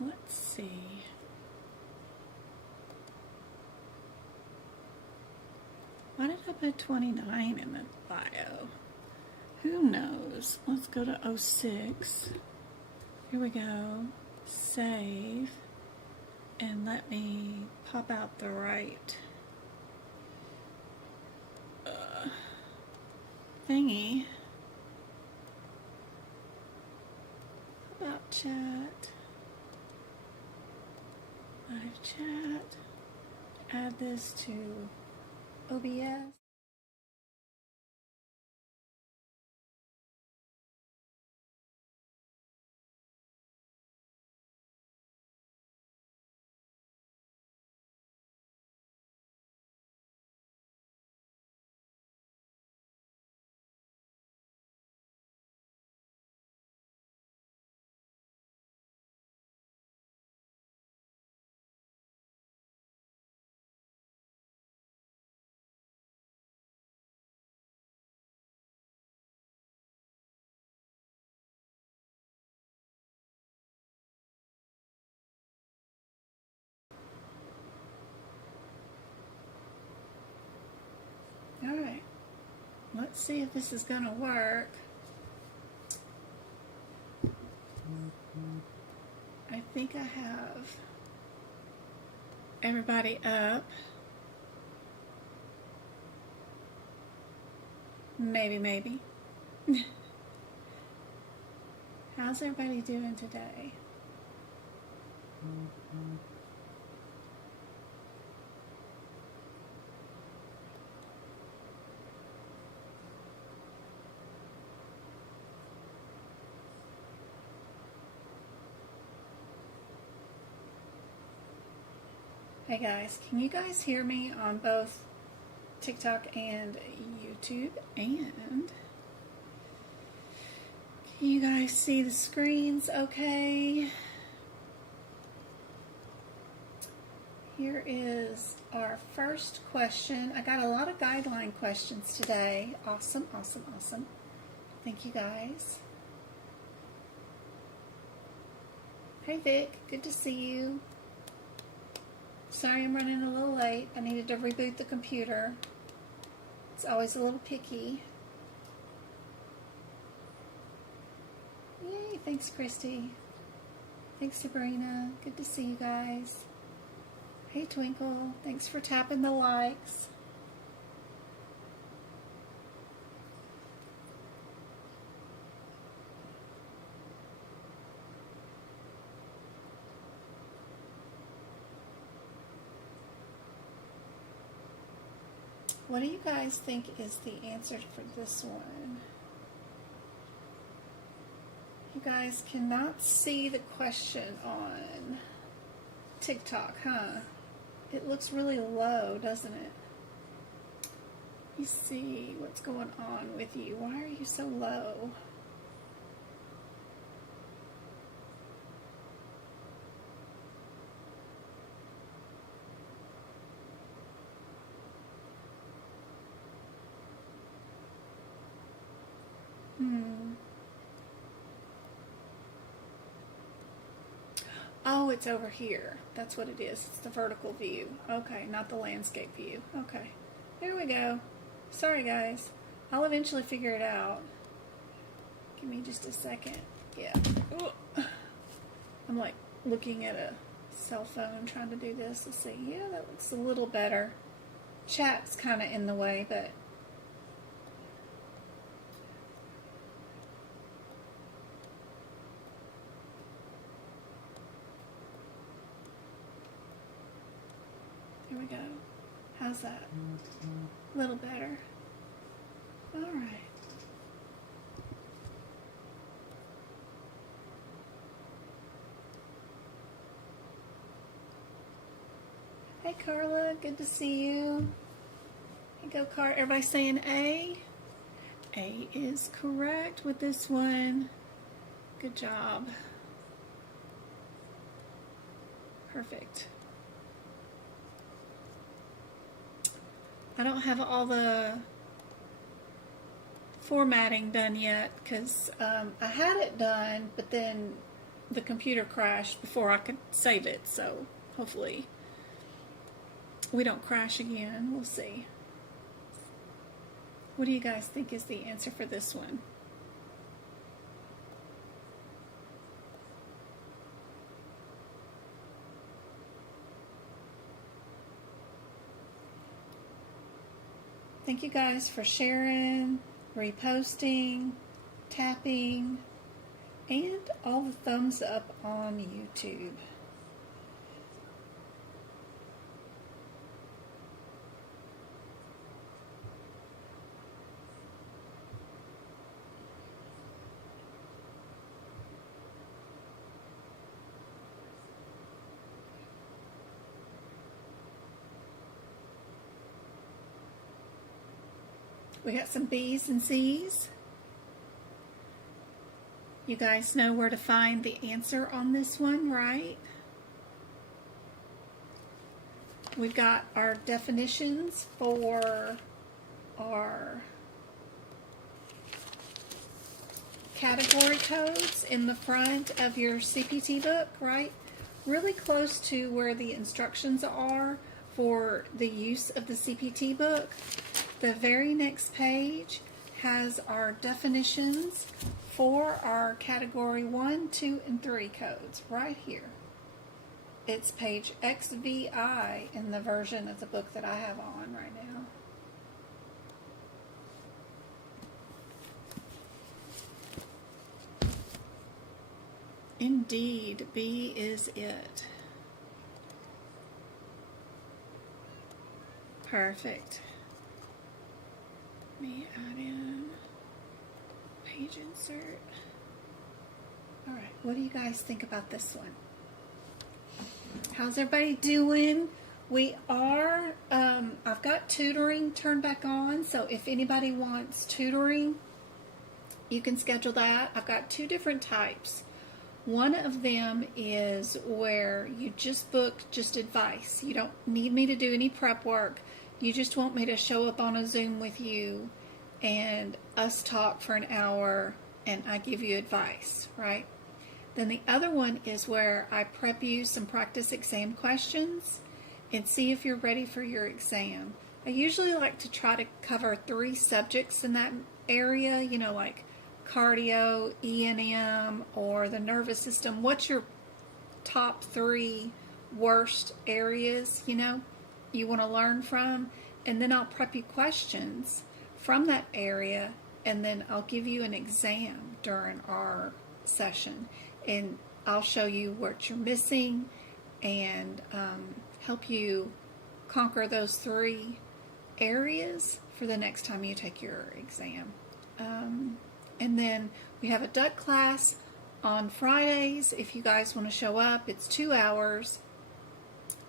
let's see. Why did I put 29 in the bio? Who knows? Let's go to 06. Here we go. Save. And let me pop out the right thingy. About chat. Live chat. Add this to OBS. All right, let's see if this is going to work. I think I have everybody up. Maybe. How's everybody doing today? Hey guys, can you guys hear me on both TikTok and YouTube? And can you guys see the screens okay? Here is our first question. I got a lot of guideline questions today. Awesome. Thank you guys. Hey Vic, good to see you. Sorry I'm running a little late. I needed to reboot the computer. It's always a little picky. Yay, thanks Christy. Thanks Sabrina. Good to see you guys. Hey Twinkle, thanks for tapping the likes. What do you guys think is the answer for this one? You guys cannot see the question on TikTok, huh? It looks really low, doesn't it? Let me see what's going on with you. Why are you so low? Oh, it's over here. That's what it is. It's the vertical view. Okay, not the landscape view. Okay, there we go. Sorry, guys. I'll eventually figure it out. Give me just a second. Yeah. Ooh. I'm like looking at a cell phone trying to do this. Let's see. Yeah, that looks a little better. Chat's kind of in the way, but here we go. How's that? A little better. All right. Hey Carla, good to see you. Hey go Car. Everybody saying A? A is correct with this one. Good job. Perfect. I don't have all the formatting done yet because I had it done, but then the computer crashed before I could save it, so hopefully we don't crash again. We'll see. What do you guys think is the answer for this one? Thank you guys for sharing, reposting, tapping, and all the thumbs up on YouTube. We got some B's and C's. You guys know where to find the answer on this one, right? We've got our definitions for our category codes in the front of your CPT book, right? Really close to where the instructions are for the use of the CPT book. The very next page has our definitions for our category 1, 2, and 3 codes right here. It's page XVI in the version of the book that I have on right now. Indeed, B is it. Perfect. Let me add in page insert. All right, what do you guys think about this one? How's everybody doing? We are, I've got tutoring turned back on, so if anybody wants tutoring, you can schedule that. I've got 2 different types. One of them is where you just book just advice. You don't need me to do any prep work. You just want me to show up on a Zoom with you and us talk for an hour and I give you advice, right? Then the other one is where I prep you some practice exam questions and see if you're ready for your exam. I usually like to try to cover 3 subjects in that area, you know, like cardio, E&M, or the nervous system. What's your top 3 worst areas, you know, you want to learn from? And then I'll prep you questions from that area, and then I'll give you an exam during our session. And I'll show you what you're missing and help you conquer those 3 areas for the next time you take your exam. And then we have a duck class on Fridays. If you guys want to show up, it's 2 hours.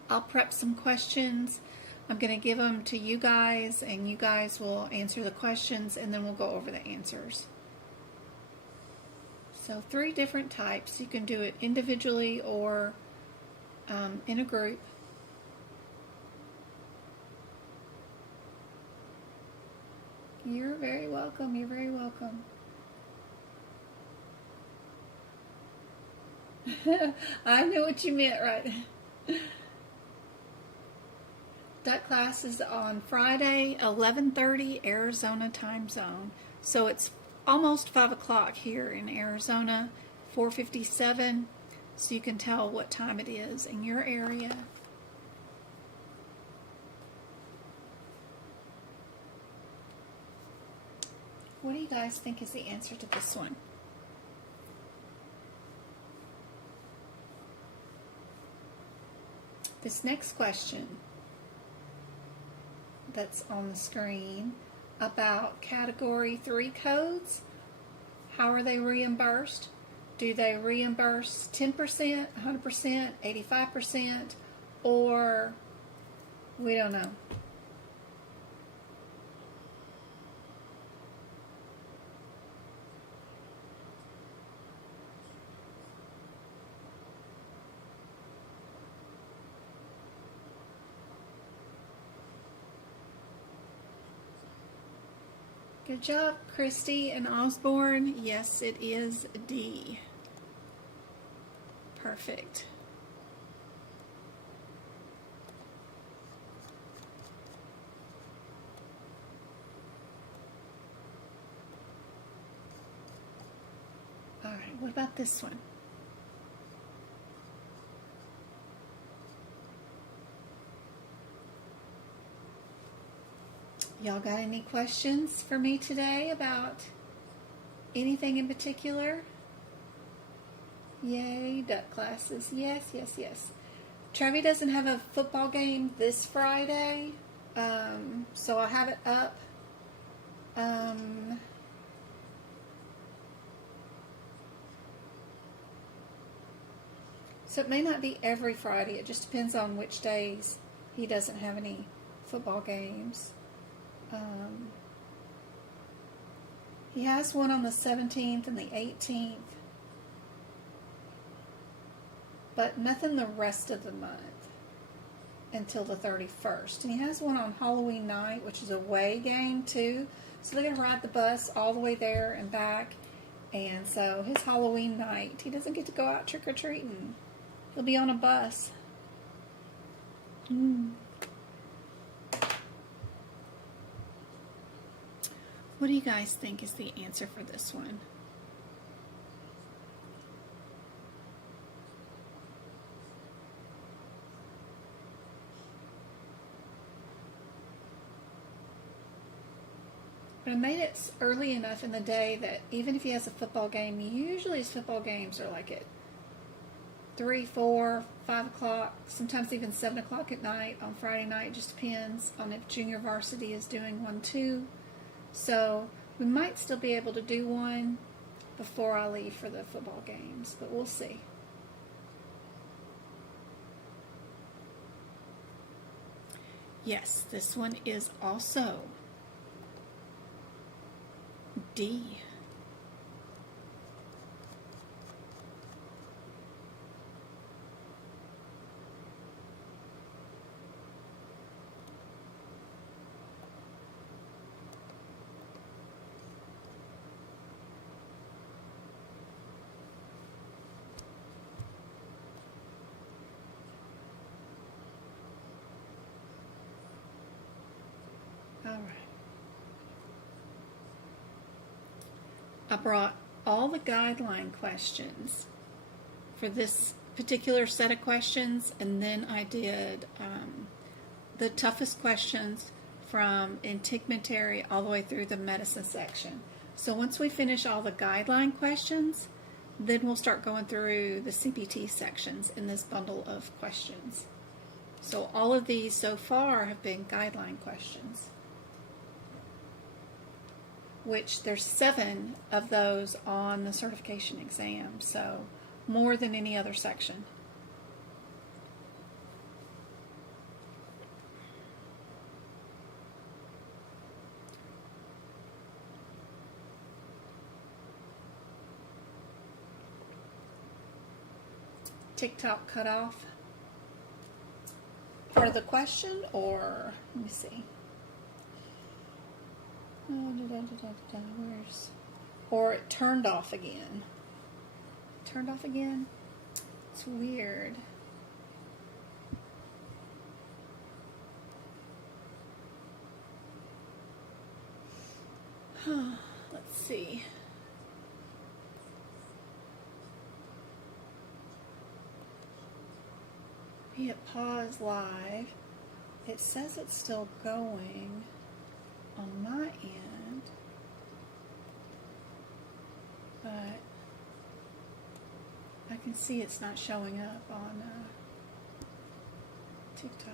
I'll prep some questions. I'm going to give them to you guys, and you guys will answer the questions, and then we'll go over the answers. So 3 different types. You can do it individually or in a group. You're very welcome. You're very welcome. I know what you meant, right? That class is on Friday, 11:30 Arizona time zone. So it's almost 5 o'clock here in Arizona, 4:57. So you can tell what time it is in your area. What do you guys think is the answer to this one? This next question that's on the screen about Category 3 codes, how are they reimbursed? Do they reimburse 10%, 100%, 85%, or we don't know? Good job, Christy and Osborne. Yes, it is D. Perfect. All right, what about this one? Y'all got any questions for me today about anything in particular? Yay, duck classes. Yes, yes, yes. Trevi doesn't have a football game this Friday, so I'll have it up. So it may not be every Friday. It just depends on which days he doesn't have any football games. He has one on the 17th and the 18th, but nothing the rest of the month until the 31st. And he has one on Halloween night, which is a away game too. So they're going to ride the bus all the way there and back. And so his Halloween night, he doesn't get to go out trick-or-treating. He'll be on a bus. What do you guys think is the answer for this one? But I made it early enough in the day that even if he has a football game, usually his football games are like at 3, 4, 5 o'clock, sometimes even 7 o'clock at night on Friday night. It just depends on if junior varsity is doing one too. So we might still be able to do one before I leave for the football games, but we'll see. Yes, this one is also D. All right. I brought all the guideline questions for this particular set of questions, and then I did the toughest questions from integumentary all the way through the medicine section. So once we finish all the guideline questions, then we'll start going through the CPT sections in this bundle of questions. So all of these so far have been guideline questions, which there's 7 of those on the certification exam, so more than any other section. TikTok cut off for the question, or let me see. Where's, or it turned off again. Turned off again? It's weird. Let's see. Be it pause live. It says it's still going on my end, but I can see it's not showing up on TikTok.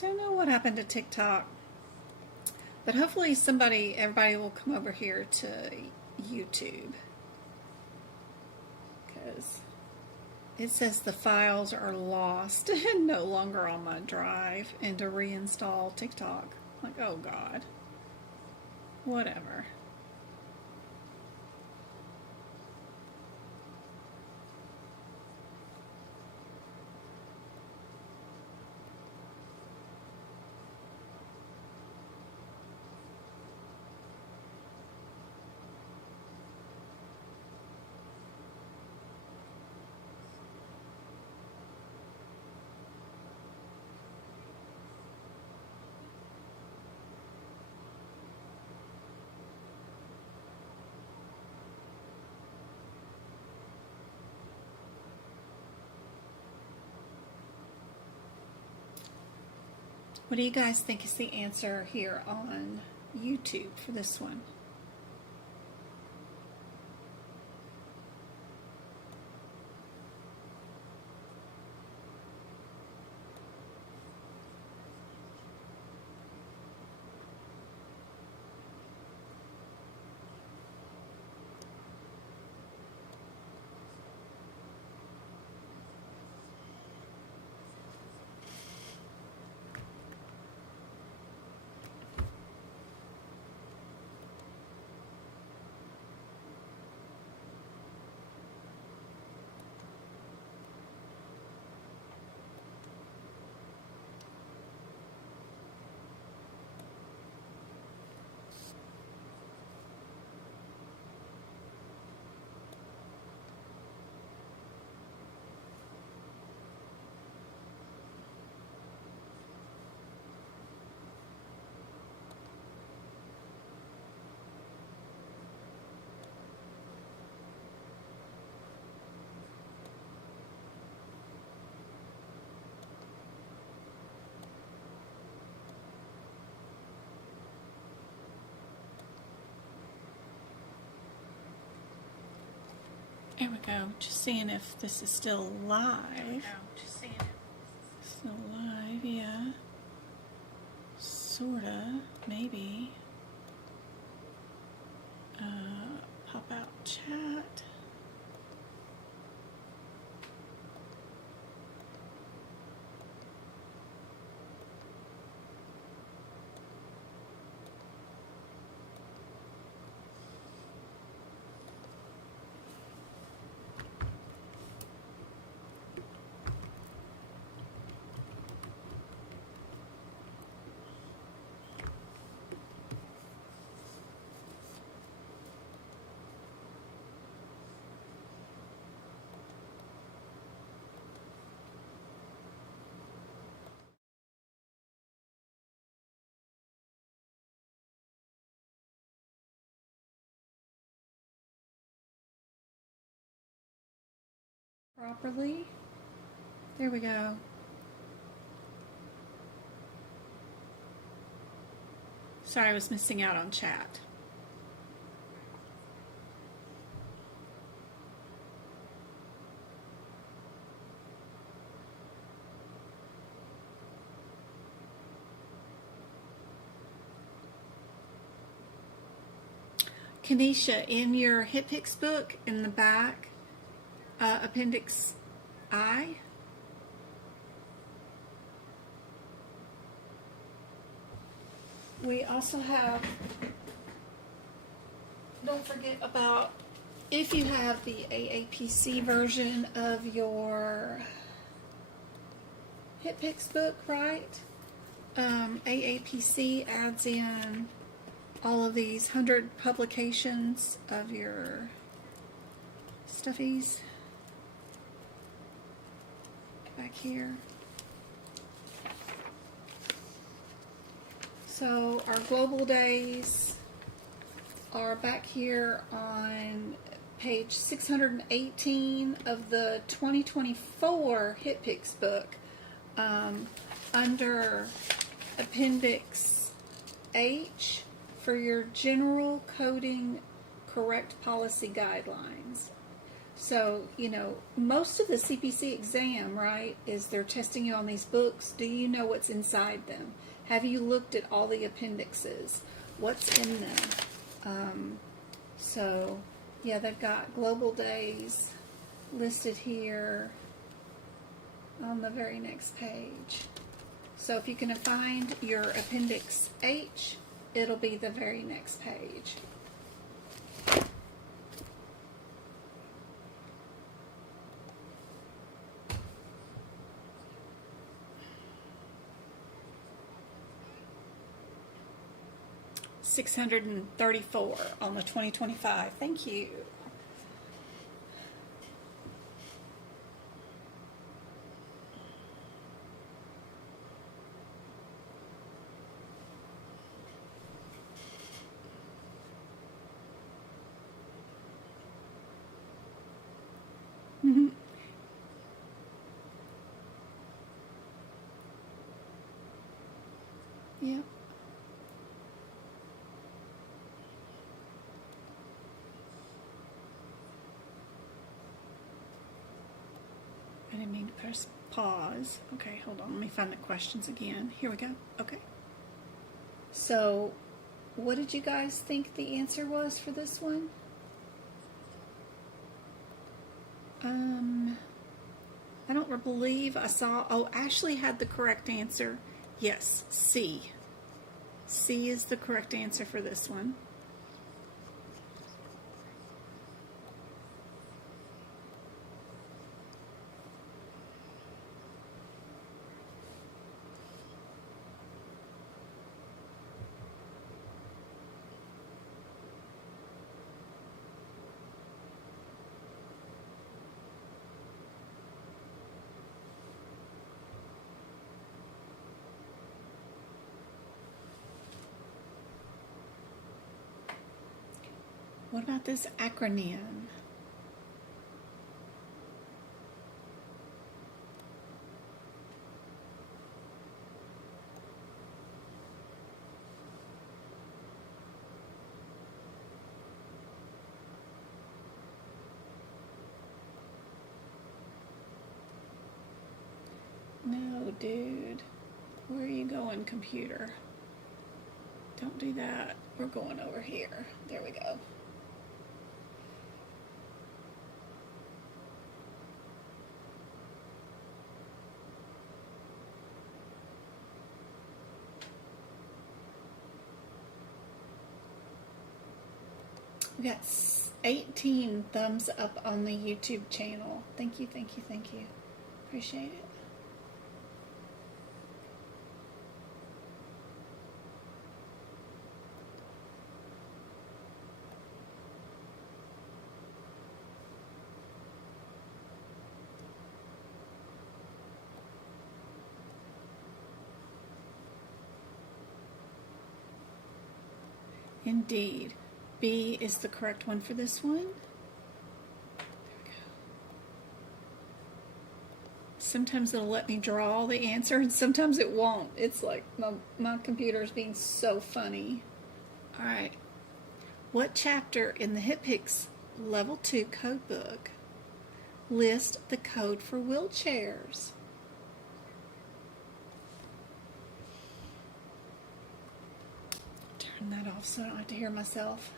Don't know what happened to TikTok, but hopefully everybody will come over here to YouTube, because It says the files are lost and no longer on my drive, and to reinstall TikTok. Like, oh God. Whatever. What do you guys think is the answer here on YouTube for this one? There we go. Just seeing if this is still live. Still live, yeah. Sorta, maybe. Pop out chat. Properly. There we go. Sorry, I was missing out on chat. Kanisha, in your HCPCS book, in the back, Appendix I, we also have, don't forget about, if you have the AAPC version of your HCPCS book, right? AAPC adds in all of these 100 publications of your stuffies back here. So our global days are back here on page 618 of the 2024 HCPCS book, under Appendix H for your general coding correct policy guidelines. So, you know, most of the CPC exam, right, is they're testing you on these books. Do you know what's inside them? Have you looked at all the appendixes? What's in them? So, yeah, they've got global days listed here. on the very next page. So if you can find your Appendix H, it'll be the very next page. $634 on the 2025. Thank you. Yeah. I didn't mean to press pause. Okay, hold on. Let me find the questions again. Here we go. Okay. So, what did you guys think the answer was for this one? I don't believe I saw. Oh, Ashley had the correct answer. Yes, C. C is the correct answer for this one. What about this acronym? No, dude. Where are you going, computer? Don't do that. We're going over here. There we go. We got 18 thumbs up on the YouTube channel. Thank you, thank you, thank you. Appreciate it. Indeed. B is the correct one for this one. There we go. Sometimes it'll let me draw the answer and sometimes it won't. It's like my computer is being so funny. All right. What chapter in the HCPCS Level 2 code book lists the code for wheelchairs? Turn that off so I don't have to hear myself.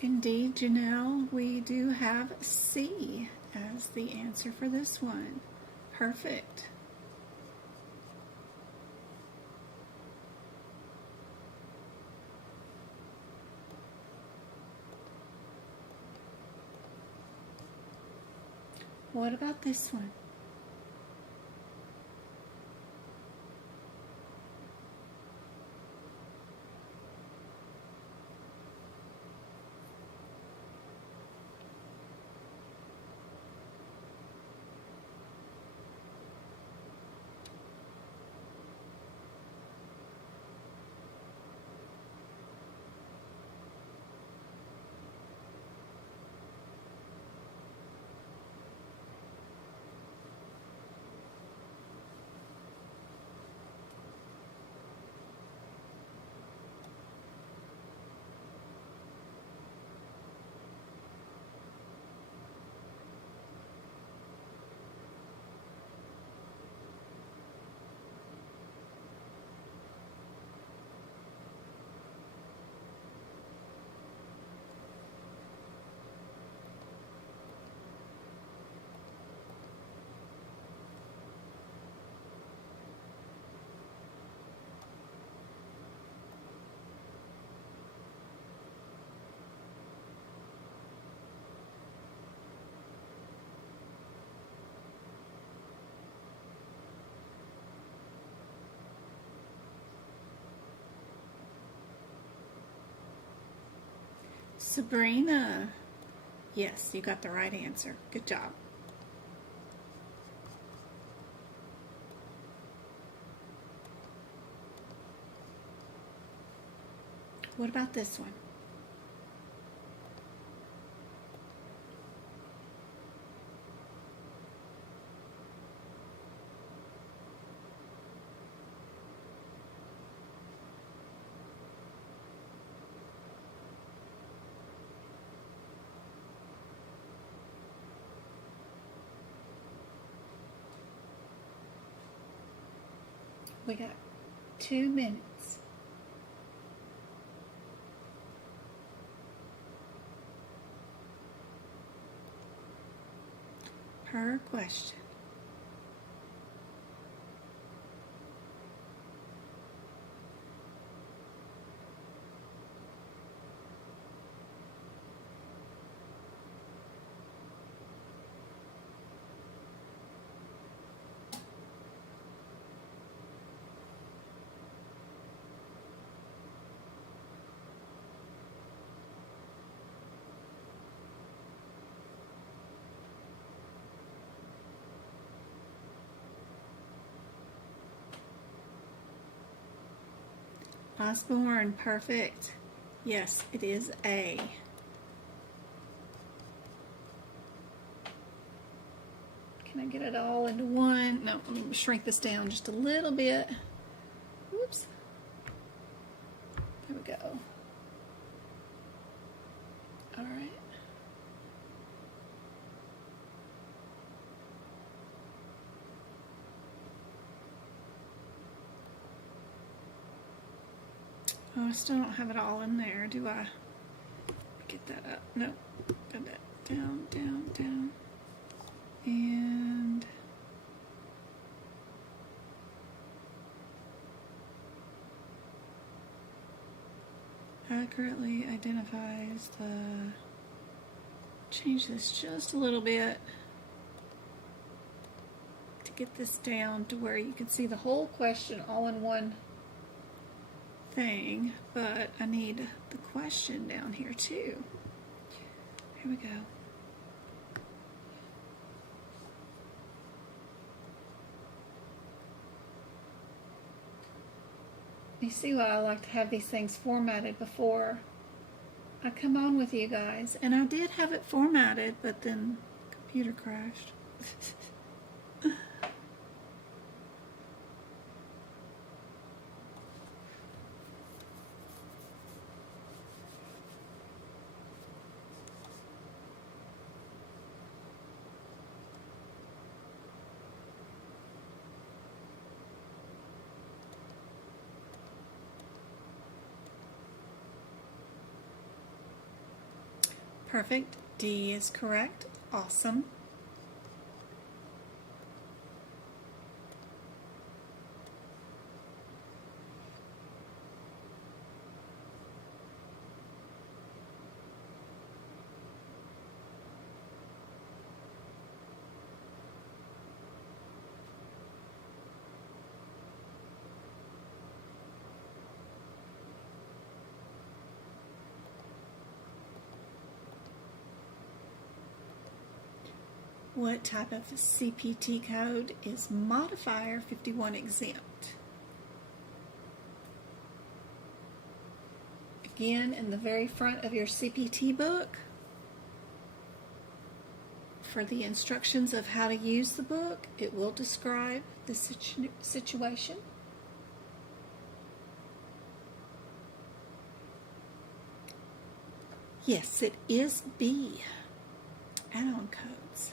Indeed, Janelle, we do have C as the answer for this one. Perfect. What about this one? Sabrina. Yes, you got the right answer. Good job. What about this one? We got 2 minutes. Per question. Osborne, perfect. Yes, it is A. Can I get it all into one? No, let me shrink this down just a little bit. Whoops. There we go. All right. Oh, I still don't have it all in there, do I? Get that up. No. Put that down, down, down. And accurately identifies the... Change this just a little bit to get this down to where you can see the whole question all in one thing, but I need the question down here too. Here we go. You see why I like to have these things formatted before I come on with you guys. And I did have it formatted, but then the computer crashed. Perfect. D is correct. Awesome. What type of CPT code is Modifier 51 exempt? Again, in the very front of your CPT book, for the instructions of how to use the book, it will describe the situation. Yes, it is B. Add-on codes.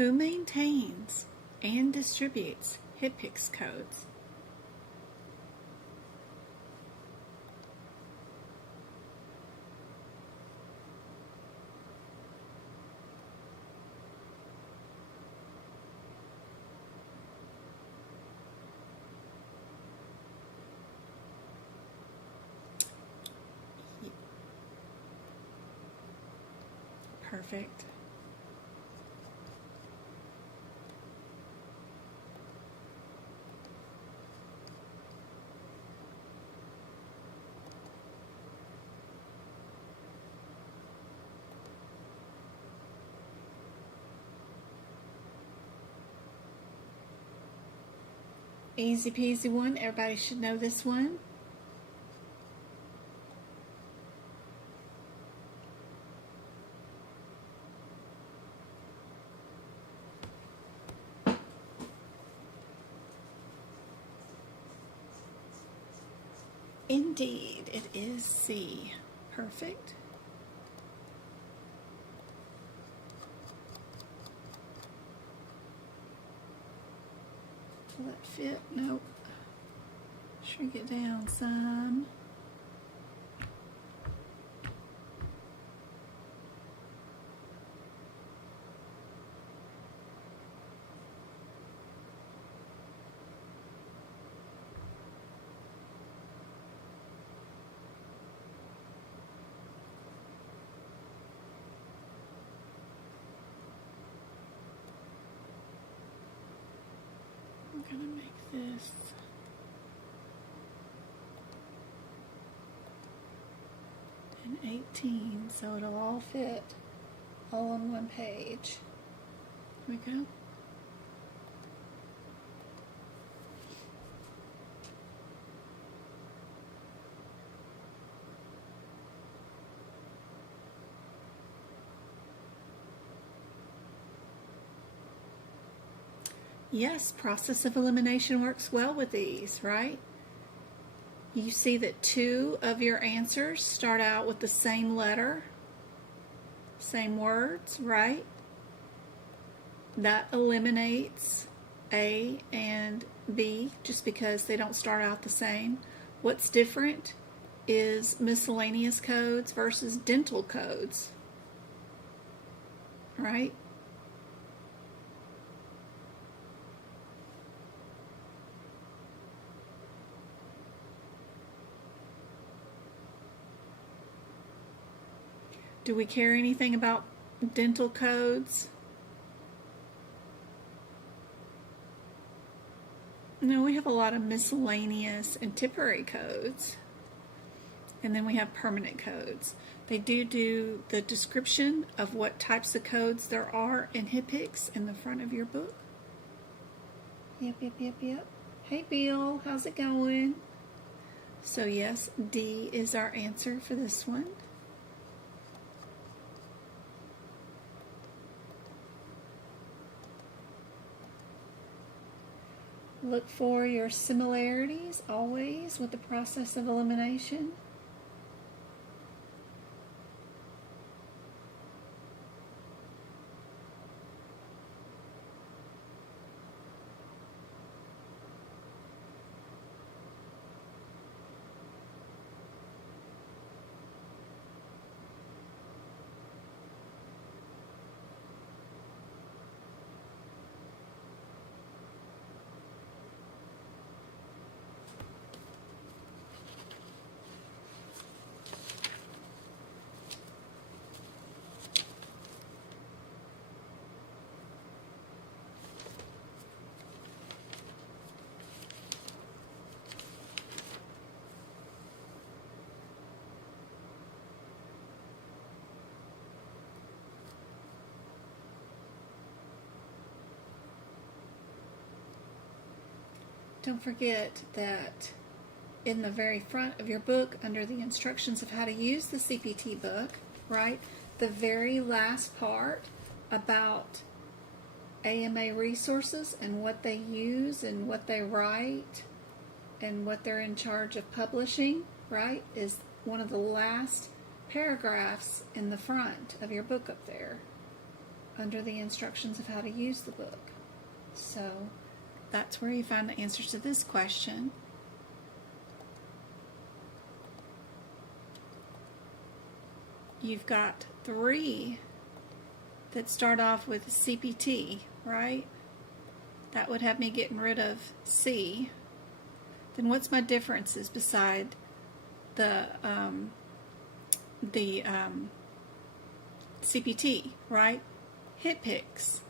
Who maintains and distributes HCPCS codes? Perfect. Easy peasy one. Everybody should know this one. Indeed, it is C. Perfect. Will that fit? Nope. Shrink it down some. I'm gonna make this an 18 so it'll all fit all on one page. Here we go. Yes, process of elimination works well with these, right? You see that 2 of your answers start out with the same letter, same words, right? That eliminates A and B just because they don't start out the same. What's different is miscellaneous codes versus dental codes, right? Do we care anything about dental codes? No, we have a lot of miscellaneous and temporary codes. And then we have permanent codes. They do the description of what types of codes there are in HCPCS in the front of your book. Yep. Hey Bill, how's it going? So yes, D is our answer for this one. Look for your similarities always with the process of elimination. Don't forget that in the very front of your book, under the instructions of how to use the CPT book, right, the very last part about AMA resources and what they use and what they write and what they're in charge of publishing, right, is one of the last paragraphs in the front of your book up there. under the instructions of how to use the book. So that's where you find the answers to this question. You've got 3 that start off with CPT, right? That would have me getting rid of C. Then what's my differences beside the CPT, right? HCPCS.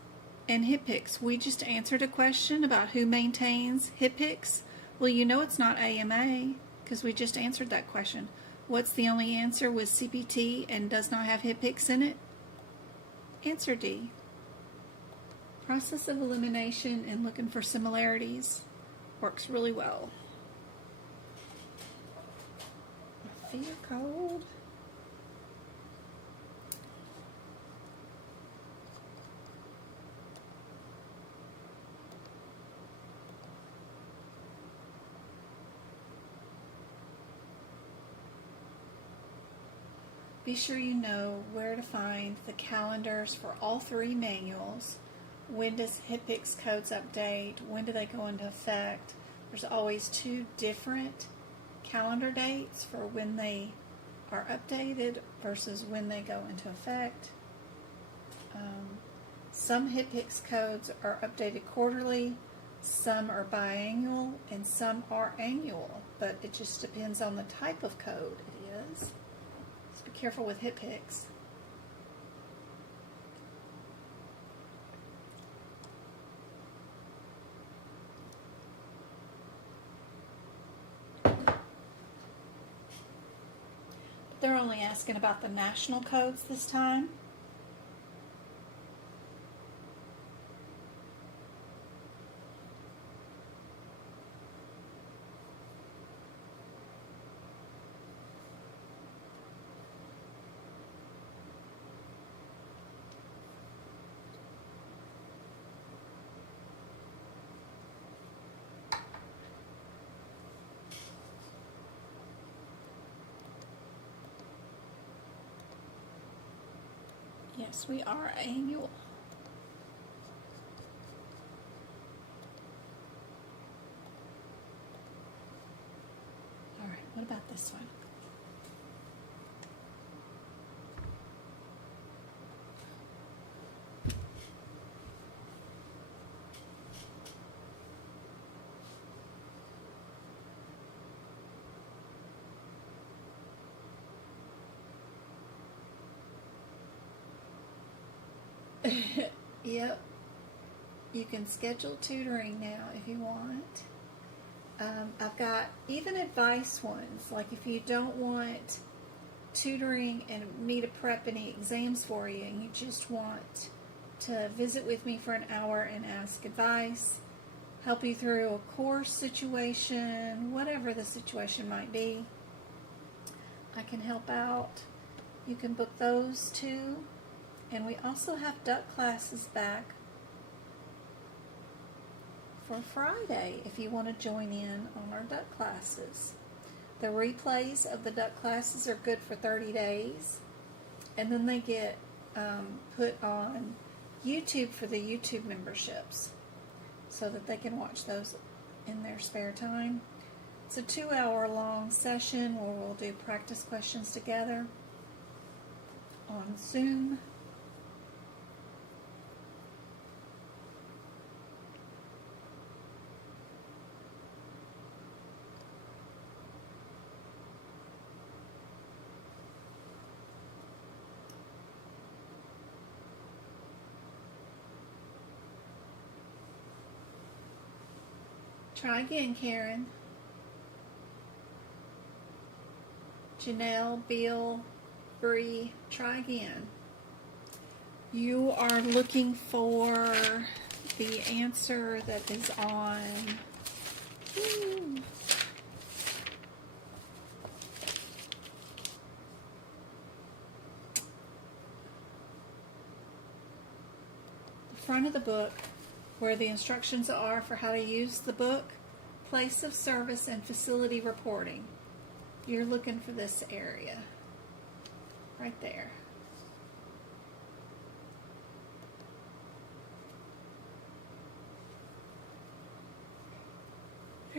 And HCPCS, we just answered a question about who maintains HCPCS. Well, you know it's not AMA because we just answered that question. What's the only answer with CPT and does not have HCPCS in it? Answer D. Process of elimination and looking for similarities works really well. My feet are cold. Be sure you know where to find the calendars for all 3 manuals. When does HCPCS codes update? When do they go into effect? There's always 2 different calendar dates for when they are updated versus when they go into effect. Some HCPCS codes are updated quarterly, some are biannual, and some are annual, but it just depends on the type of code it is. Be careful with HCPCS. They're only asking about the national codes this time. Yes, we are annual. All right, what about this one? Yep, you can schedule tutoring now if you want. I've got even advice ones, like if you don't want tutoring and me to prep any exams for you and you just want to visit with me for an hour and ask advice, help you through a course situation, whatever the situation might be, I can help out. You can book those too. And we also have duck classes back for Friday if you want to join in on our duck classes. The replays of the duck classes are good for 30 days. And then they get put on YouTube for the YouTube memberships so that they can watch those in their spare time. It's a 2-hour long session where we'll do practice questions together on Zoom. Try again, Karen. Janelle, Bill, Bree, try again. You are looking for the answer that is on the front of the book, where the instructions are for how to use the book, place of service and facility reporting. You're looking for this area right there.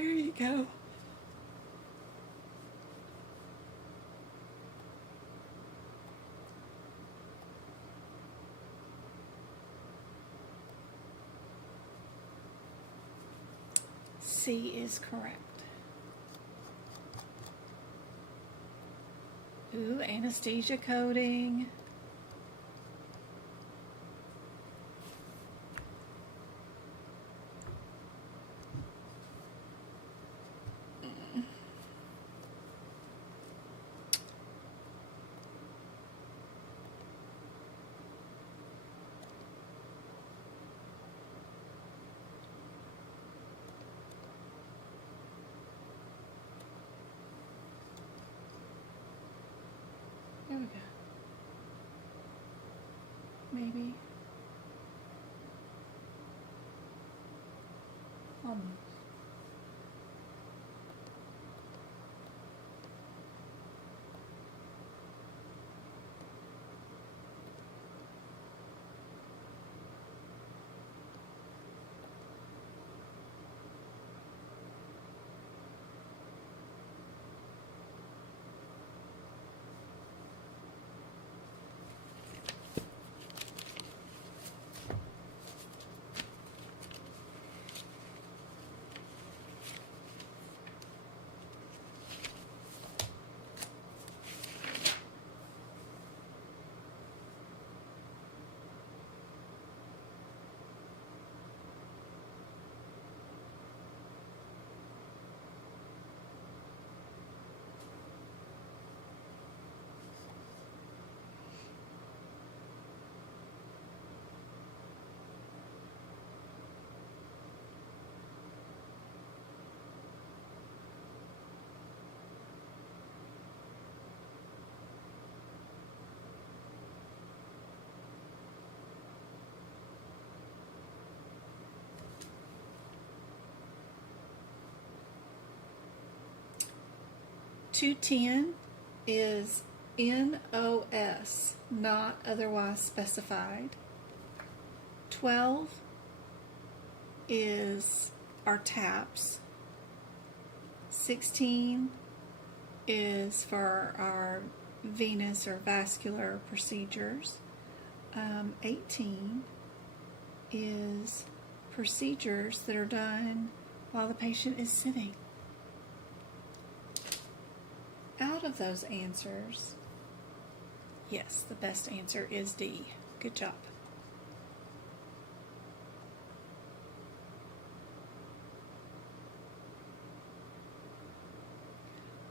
There you go. C is correct. Ooh, anesthesia coding. There we go. Maybe. Almost. .210 is NOS, not otherwise specified. 12 is our TAPs. 16 is for our venous or vascular procedures. 18 is procedures that are done while the patient is sitting. Out of those answers, yes, the best answer is D. Good job.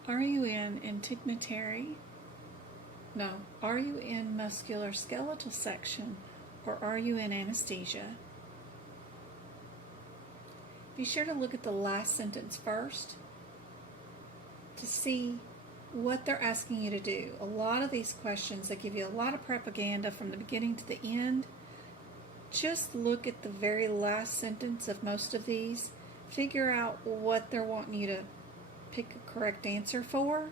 Are you in integumentary? No. Are you in musculoskeletal section, or are you in anesthesia? Be sure to look at the last sentence first to see what they're asking you to do. A lot of these questions, they give you a lot of propaganda from the beginning to the end. Just look at the very last sentence of most of these. Figure out what they're wanting you to pick a correct answer for.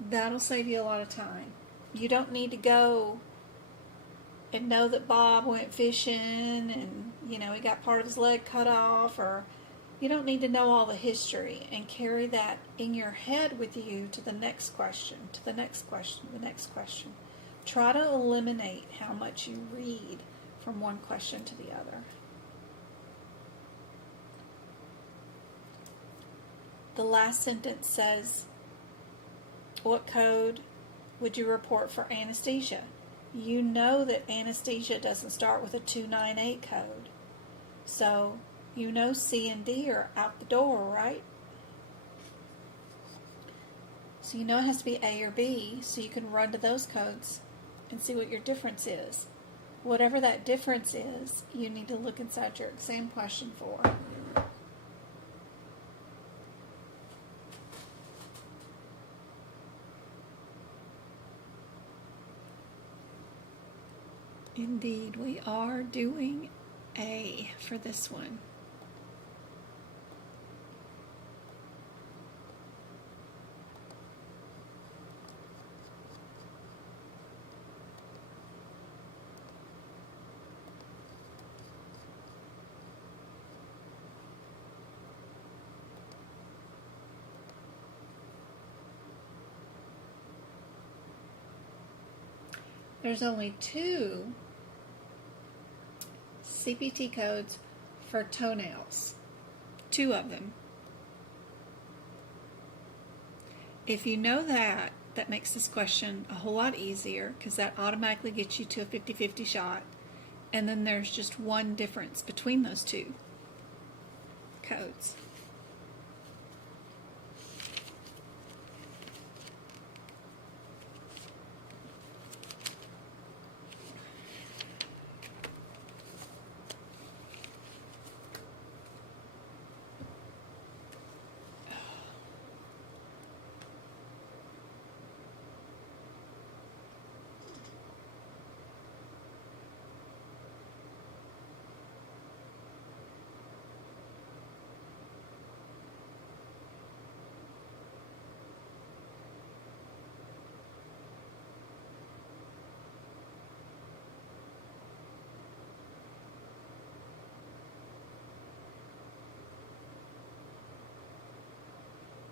That'll save you a lot of time. You don't need to go and know that Bob went fishing and, he got part of his leg cut off, or you don't need to know all the history and carry that in your head with you to the next question, to the next question, the next question. Try to eliminate how much you read from one question to the other. The last sentence says, what code would you report for anesthesia? You know that anesthesia doesn't start with a 298 code. So you know C and D are out the door, right? So you know it has to be A or B, so you can run to those codes and see what your difference is. Whatever that difference is, you need to look inside your exam question for. Indeed, we are doing A for this one. there's only 2 CPT codes for toenails. 2 of them. If you know that, that makes this question a whole lot easier because that automatically gets you to a 50-50 shot. And then there's just 1 difference between those 2 codes.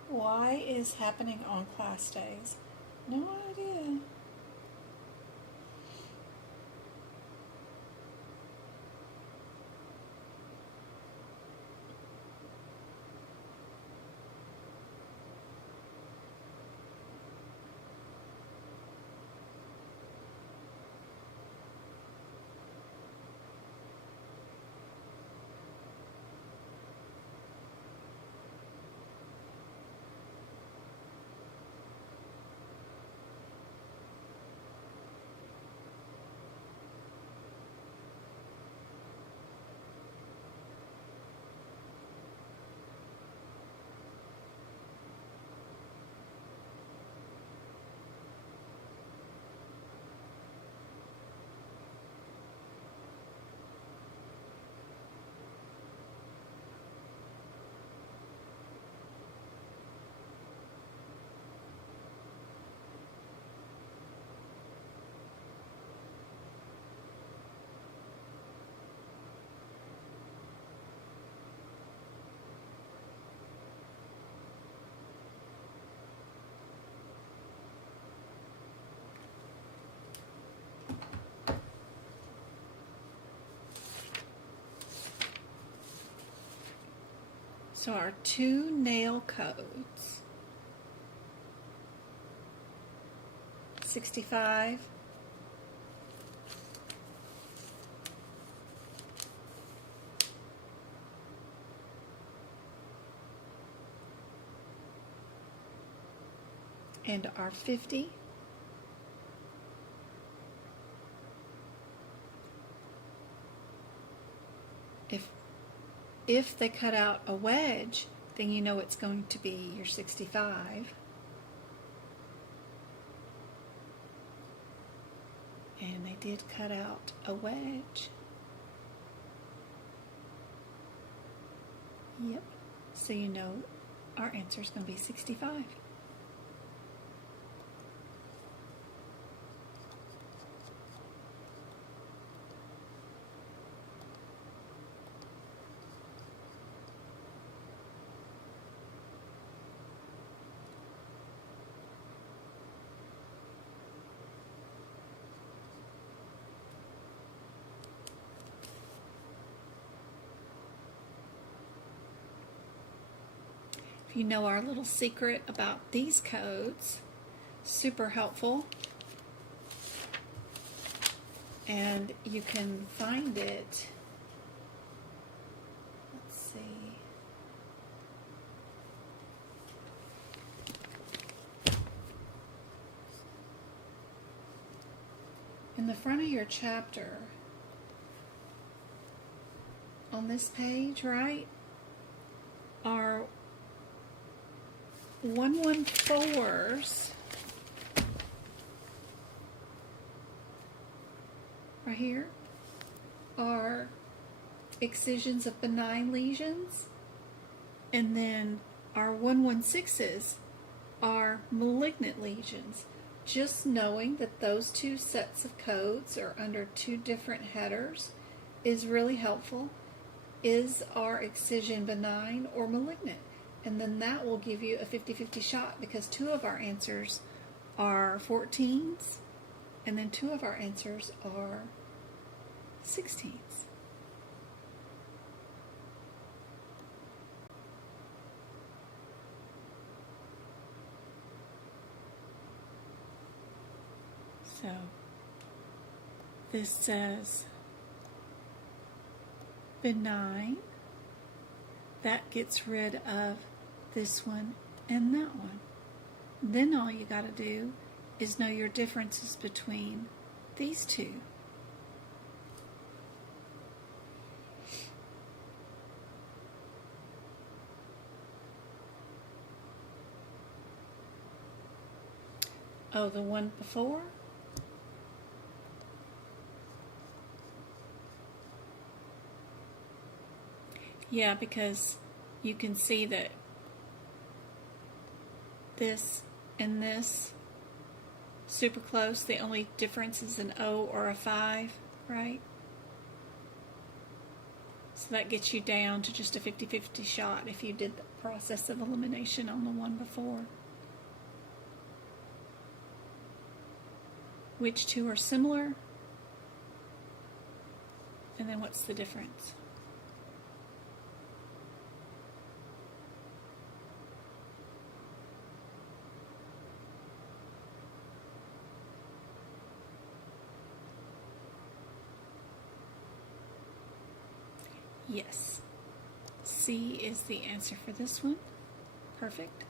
Why is happening on class days? No idea. So our 2 nail codes, 65 and our 50. If they cut out a wedge, then you know it's going to be your 65. And they did cut out a wedge. Yep. So you know our answer is going to be 65. If you know our little secret about these codes, super helpful. And you can find it, let's see, in the front of your chapter, on this page, right, are 114s right here are excisions of benign lesions, and then our 116s are malignant lesions. Just knowing that those 2 sets of codes are under 2 different headers is really helpful. Is our excision benign or malignant? And then that will give you a 50-50 shot because 2 of our answers are 14s And then 2 of our answers are 16ths. So this says benign. That gets rid of this one and that one. Then all you got to do is know your differences between these two. Oh, the one before? Yeah, because you can see that this and this super close. The only difference is an O or a 5, right? So that gets you down to just a 50-50 shot if you did the process of elimination on the one before. Which 2 are similar? And then what's the difference? Yes. C is the answer for this one. Perfect.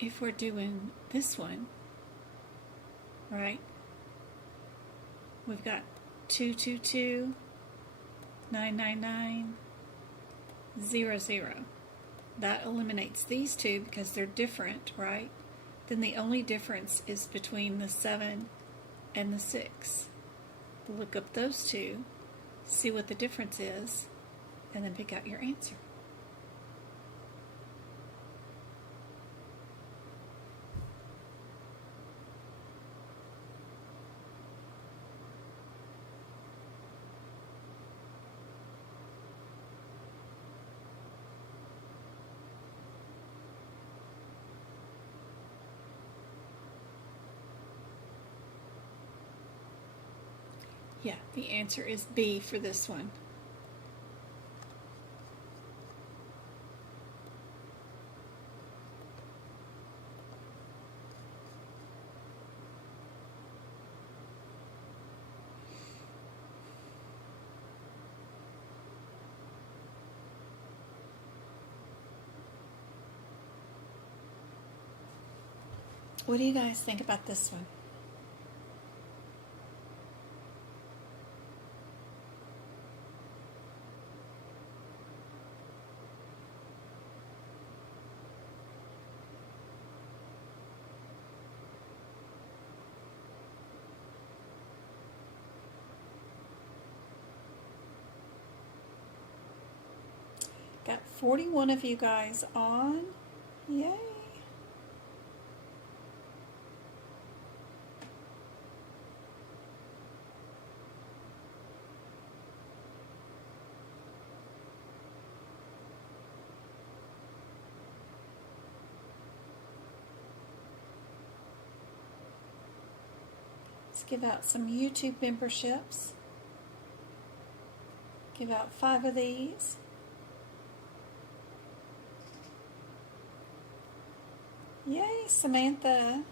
If we're doing this one, right, we've got 222, 999, 00. That eliminates these 2 because they're different, right? Then the only difference is between the 7 and the 6. Look up those 2, see what the difference is, and then pick out your answer. Yeah, the answer is B for this one. What do you guys think about this one? Got 41 of you guys on. Yay. Let's give out some YouTube memberships. Give out 5 of these. Yay, Samantha.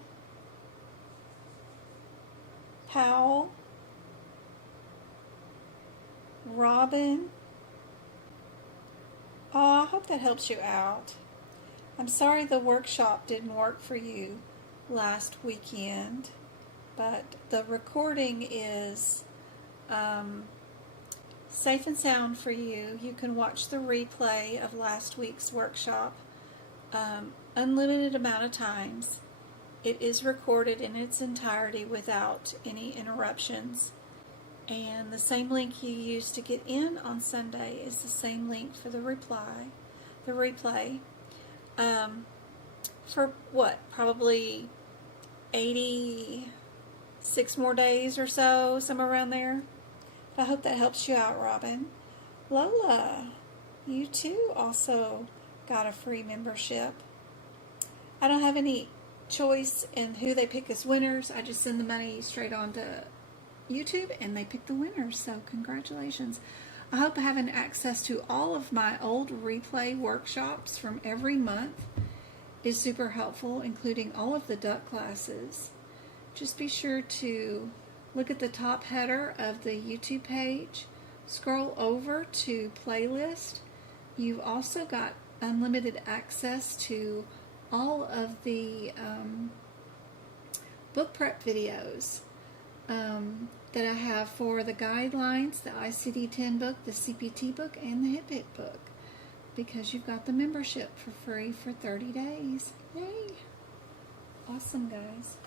Powell. Robin. Oh, I hope that helps you out. I'm sorry the workshop didn't work for you last weekend, but the recording is safe and sound for you. You can watch the replay of last week's workshop unlimited amount of times. It is recorded in its entirety without any interruptions. And the same link you used to get in on Sunday is the same link for the replay. For what? Probably 86 more days or so, somewhere around there. I hope that helps you out, Robin. Lola, you too also got a free membership. I don't have any choice in who they pick as winners. I just send the money straight on to YouTube and they pick the winners. So congratulations. I hope having access to all of my old replay workshops from every month is super helpful, including all of the duck classes. Just be sure to look at the top header of the YouTube page, scroll over to playlist. You've also got unlimited access to all of the book prep videos that I have for the guidelines, the ICD-10 book, the CPT book, and the HIPIT book, because you've got the membership for free for 30 days. Yay! Awesome, guys.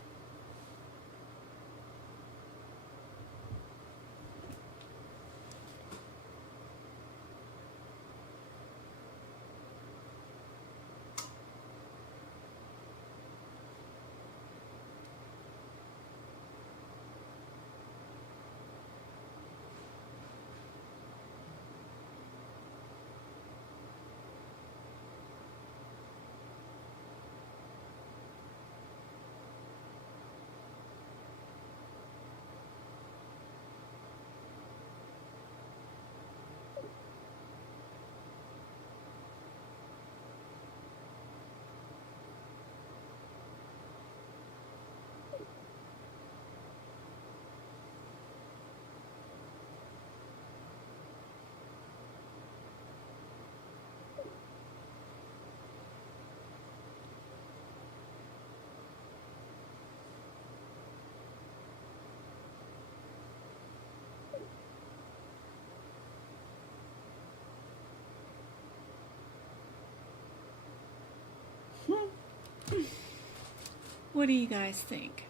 What do you guys think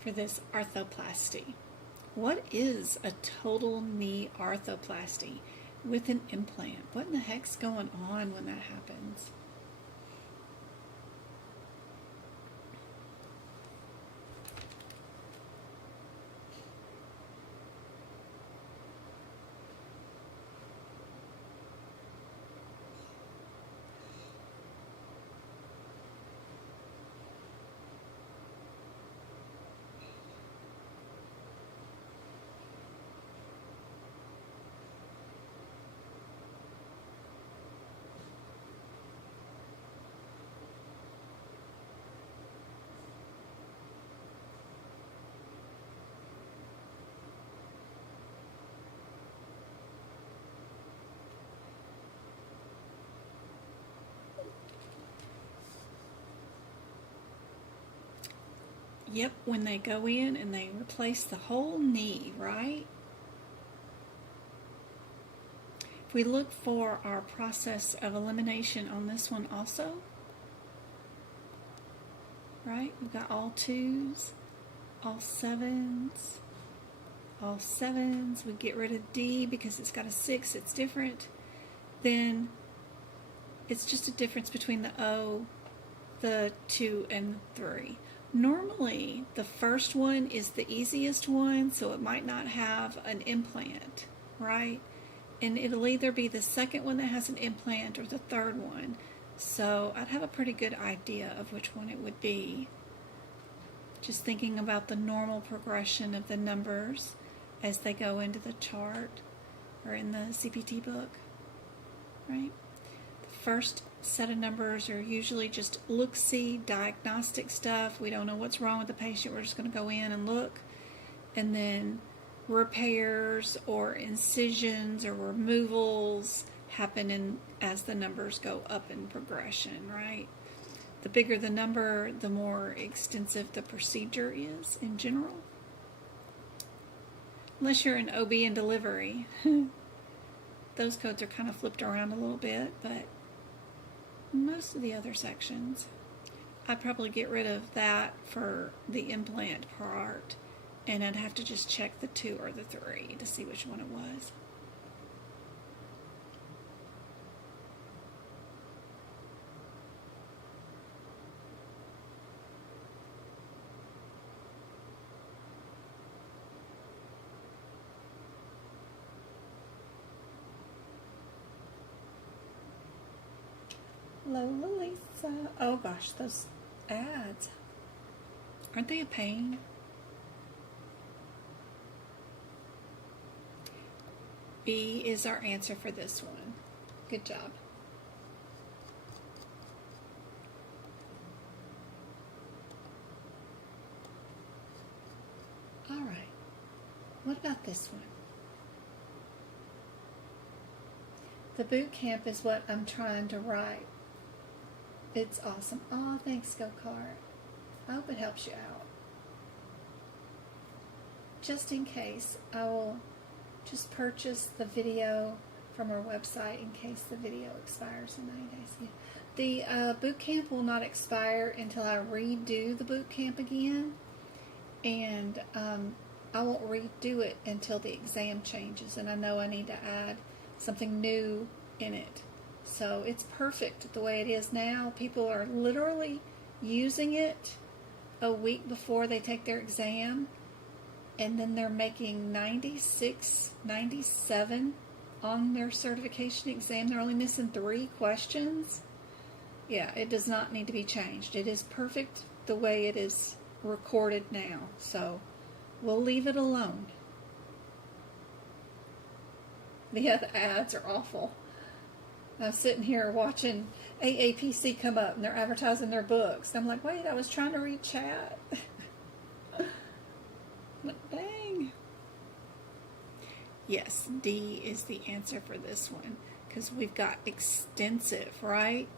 for this arthroplasty? What is a total knee arthroplasty with an implant? What in the heck's going on when that happens? Yep, when they go in and they replace the whole knee, right? If we look for our process of elimination on this one also, right? We've got all 2s, all 7s, all 7s. We get rid of D because it's got a 6, it's different. Then it's just a difference between the O, the 2, and the 3. Normally, the first one is the easiest one, so it might not have an implant, right? And it'll either be the second one that has an implant or the third one. So I'd have a pretty good idea of which one it would be. Just thinking about the normal progression of the numbers as they go into the chart or in the CPT book, right? The first set of numbers are usually just look-see diagnostic stuff. We don't know what's wrong with the patient. We're just going to go in and look. And then repairs or incisions or removals happen as the numbers go up in progression, right? The bigger the number, the more extensive the procedure is in general. Unless you're in OB and delivery. Those codes are kind of flipped around a little bit, but most of the other sections, I'd probably get rid of that for the implant part, and I'd have to just check the 2 or the 3 to see which one it was. Lola Lisa. Oh gosh, those ads. Aren't they a pain? B is our answer for this one. Good job. All right. What about this one? The boot camp is what I'm trying to write. It's awesome. Oh, thanks, Go Kart. I hope it helps you out. Just in case, I will just purchase the video from our website in case the video expires in 90 days. Yeah. The boot camp will not expire until I redo the boot camp again, and I won't redo it until the exam changes, and I know I need to add something new in it. So it's perfect the way it is now. People are literally using it a week before they take their exam, and then they're making 96, 97 on their certification exam. They're only missing 3 questions. Yeah, it does not need to be changed. It is perfect the way it is recorded now. So we'll leave it alone. The other ads are awful. I'm sitting here watching AAPC come up, and they're advertising their books. I'm like, wait, I was trying to read chat. Like, dang. Yes, D is the answer for this one, because we've got extensive, right?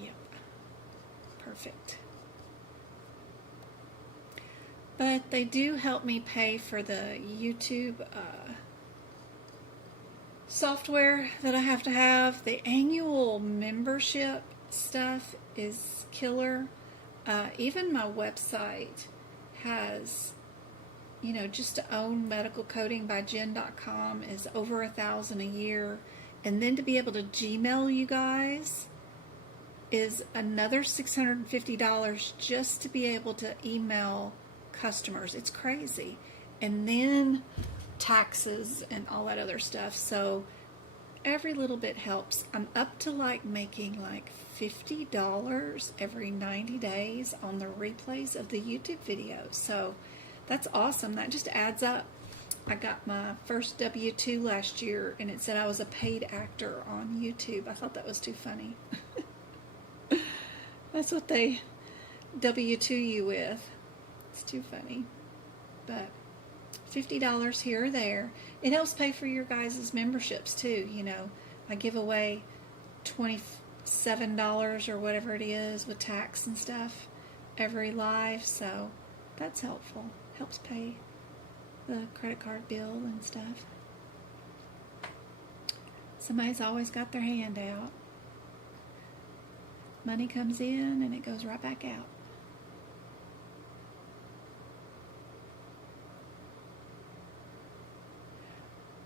Yep. Perfect. But they do help me pay for the YouTube software that I have to have. The annual membership stuff is killer. Even my website has, you know, just to own medicalcodingbyjen.com is over $1,000 a year. And then to be able to Gmail you guys is another $650 just to be able to email customers. It's crazy. And then taxes and all that other stuff. So every little bit helps. I'm up to like making like $50 every 90 days on the replays of the YouTube videos. So that's awesome. That just adds up. I got my first W-2 last year, and it said I was a paid actor on YouTube. I thought that was too funny. That's what they W-2 you with. It's too funny. But $50 here or there. It helps pay for your guys' memberships too. You know, I give away $27 or whatever it is with tax and stuff every live, so that's helpful. Helps pay the credit card bill and stuff. Somebody's always got their hand out. Money comes in and it goes right back out.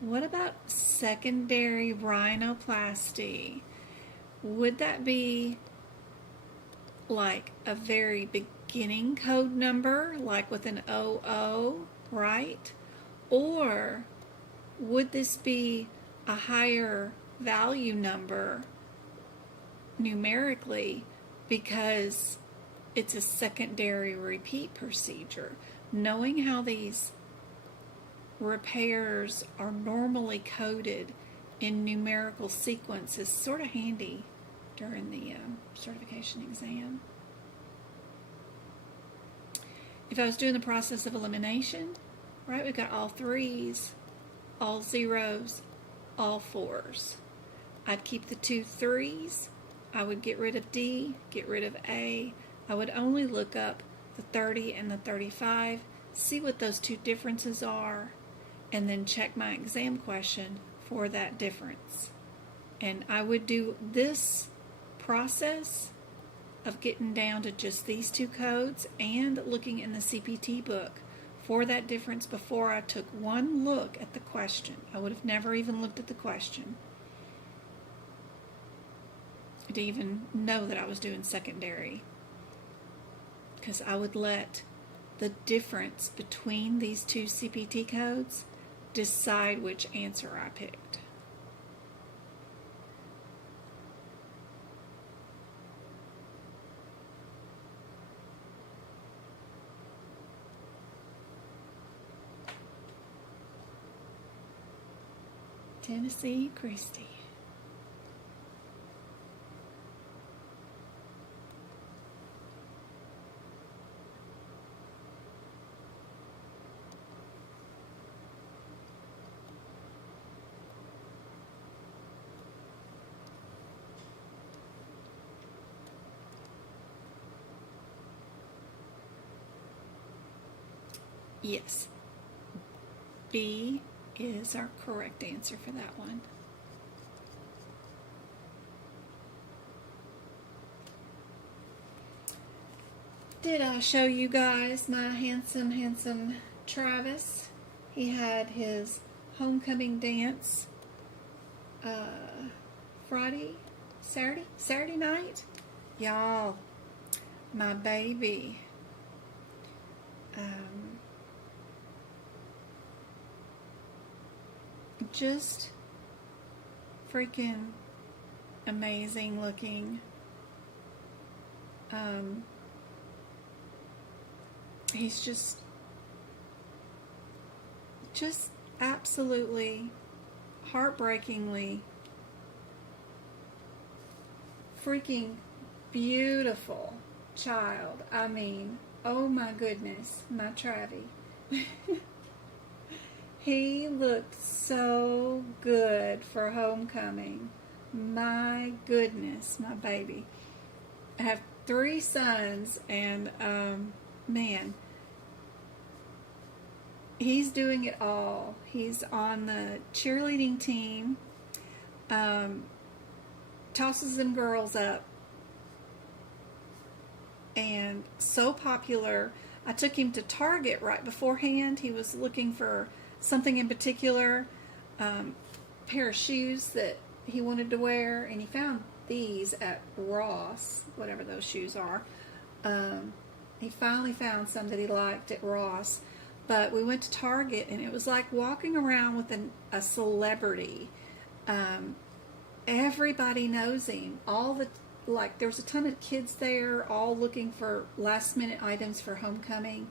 What about secondary rhinoplasty? Would that be like a very beginning code number, like with an 00, right? Or would this be a higher value number numerically because it's a secondary repeat procedure? Knowing how these repairs are normally coded in numerical sequence is sort of handy during the certification exam. If I was doing the process of elimination, right, we've got all 3s, all 0s, all 4s. I'd keep the 2 3s. I would get rid of D, get rid of A. I would only look up the 30 and the 35, see what those two differences are, and then check my exam question for that difference. And I would do this process of getting down to just these 2 codes and looking in the CPT book for that difference before I took one look at the question. I would have never even looked at the question to even know that I was doing secondary, because I would let the difference between these 2 CPT codes decide which answer I picked. Tennessee Christie. Yes. B is our correct answer for that one. Did I show you guys my handsome Travis? He had his homecoming dance Saturday night. Y'all, my baby. Just freaking amazing looking. He's just absolutely heartbreakingly freaking beautiful child. I mean, oh my goodness, my Travie. He looked so good for homecoming. My goodness, my baby. I have 3 sons, and man, he's doing it all. He's on the cheerleading team, tosses them girls up, and so popular. I took him to Target right beforehand. He was looking for something in particular, pair of shoes that he wanted to wear, and he found these at Ross, whatever those shoes are. He finally found some that he liked at Ross, but we went to Target, and it was like walking around with a celebrity. Everybody knows him. There was a ton of kids there, all looking for last-minute items for homecoming,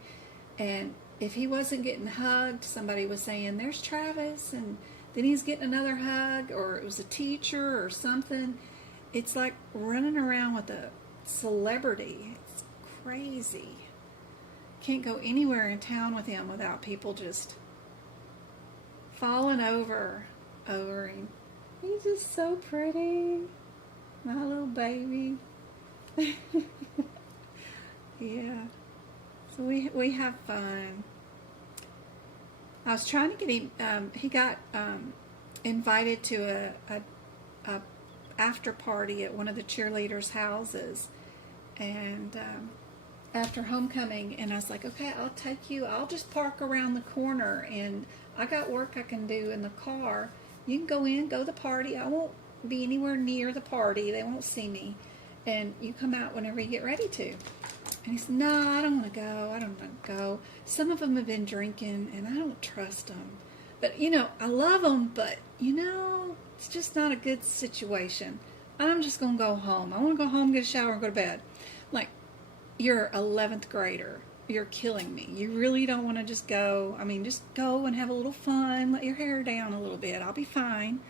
and if he wasn't getting hugged, somebody was saying, "There's Travis," and then he's getting another hug, or it was a teacher or something. It's like running around with a celebrity. It's crazy. Can't go anywhere in town with him without people just falling over him. He's just so pretty. My little baby. Yeah. So we have fun. I was trying to get him, he got invited to a after party at one of the cheerleaders' houses, and after homecoming, and I was like, okay, I'll take you, I'll just park around the corner, and I got work I can do in the car. You can go to the party. I won't be anywhere near the party. They won't see me, and you come out whenever you get ready to. And he said, no, I don't want to go. I don't want to go. Some of them have been drinking, and I don't trust them. But, I love them, but, it's just not a good situation. I'm just going to go home. I want to go home, get a shower, and go to bed. Like, you're 11th grader. You're killing me. You really don't want to just go. I mean, just go and have a little fun. Let your hair down a little bit. I'll be fine.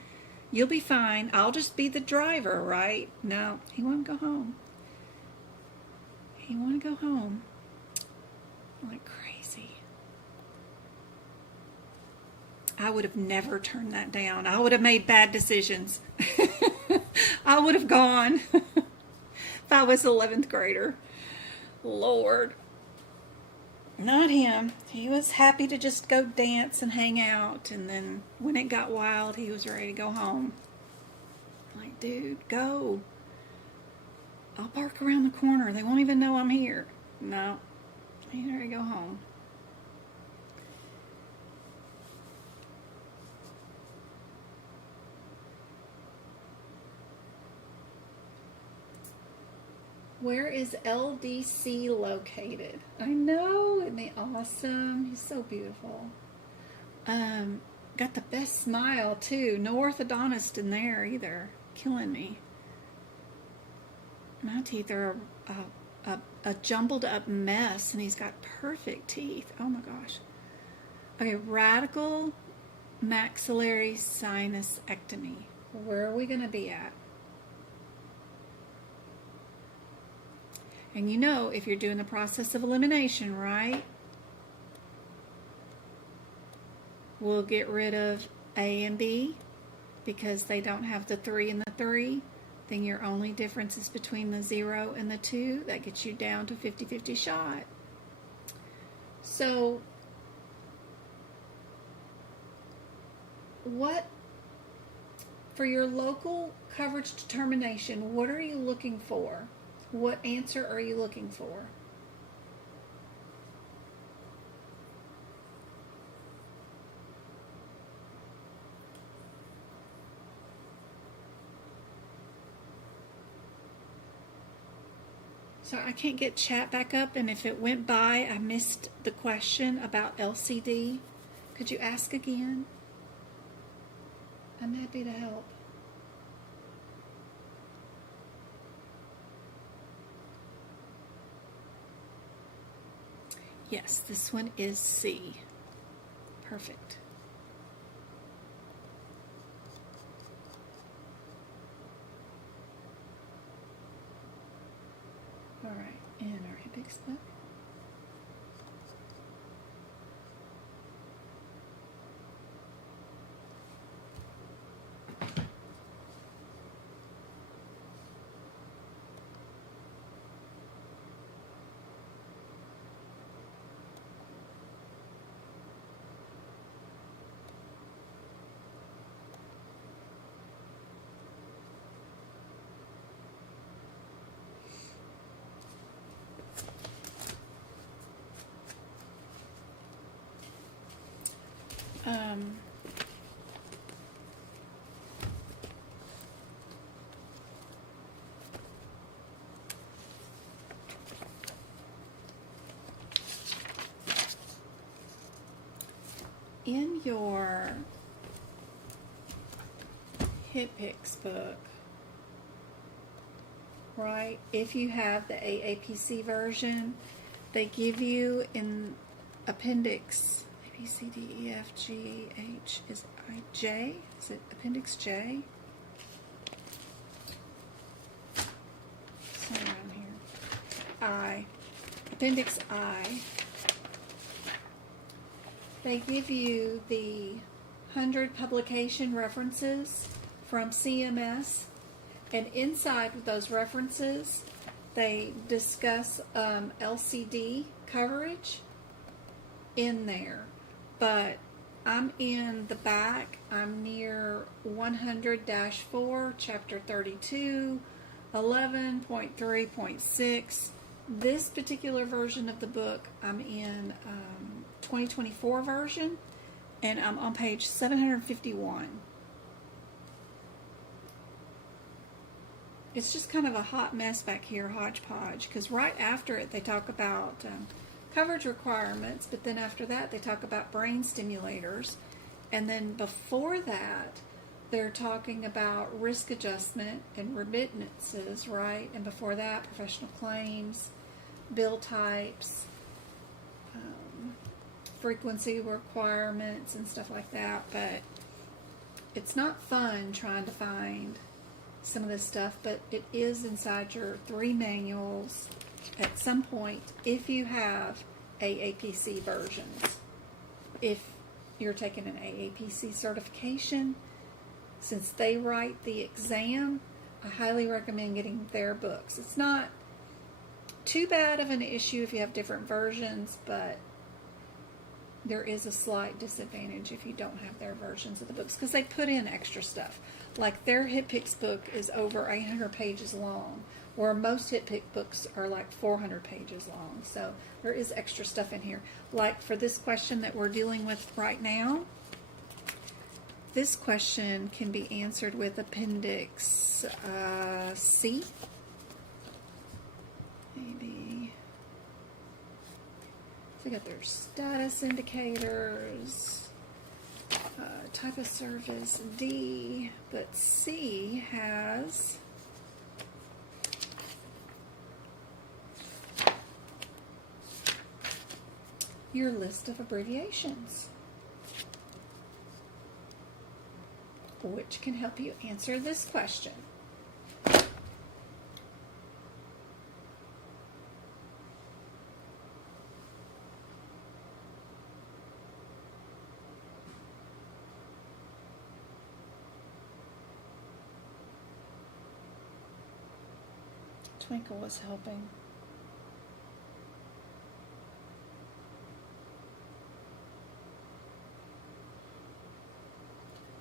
You'll be fine. I'll just be the driver, right? No, he wanted to go home. He wanted to go home. Like crazy. I would have never turned that down. I would have made bad decisions. I would have gone if I was 11th grader. Lord. Not him. He was happy to just go dance and hang out, and then when it got wild, he was ready to go home. Like, dude, go. I'll park around the corner. They won't even know I'm here. No. He's ready to go home. Where is LDC located? I know, isn't he awesome? He's so beautiful. Got the best smile too. No orthodontist in there either. Killing me. My teeth are a jumbled up mess, and he's got perfect teeth. Oh my gosh. Okay, radical maxillary sinusectomy. Where are we going to be at? And you know, if you're doing the process of elimination, right? We'll get rid of A and B because they don't have the 3 and the 3. Then your only difference is between the 0 and the 2. That gets you down to 50-50 shot. So, what, for your local coverage determination, what are you looking for? What answer are you looking for? So I can't get chat back up, and if it went by, I missed the question about LCD. Could you ask again? I'm happy to help. Yes, this one is C. Perfect. All right, in our appendix book. In your HCPCS book, right, if you have the AAPC version, they give you in Appendix A, B, C, D, E, F, G, H, is I, J? Is it Appendix J? Somewhere around here. I. Appendix I. They give you the 100 publication references from CMS, and inside of those references, they discuss LCD coverage in there. But I'm in the back. I'm near 100-4, Chapter 32, 11.3.6. This particular version of the book, I'm in 2024 version, and I'm on page 751. It's just kind of a hot mess back here, hodgepodge, because right after it they talk about coverage requirements, but then after that they talk about brain stimulators, and then before that they're talking about risk adjustment and remittances, right? And before that, professional claims, bill types, frequency requirements and stuff like that. But it's not fun trying to find some of this stuff, but it is inside your 3 manuals at some point if you have AAPC versions. If you're taking an AAPC certification, since they write the exam, I highly recommend getting their books. It's not too bad of an issue if you have different versions, but there is a slight disadvantage if you don't have their versions of the books, because they put in extra stuff. Like their HitPix book is over 800 pages long, where most HitPix books are like 400 pages long. So there is extra stuff in here. Like for this question that we're dealing with right now, this question can be answered with Appendix C. Maybe. So we got their status indicators, type of service D, but C has your list of abbreviations, which can help you answer this question. Twinkle was helping.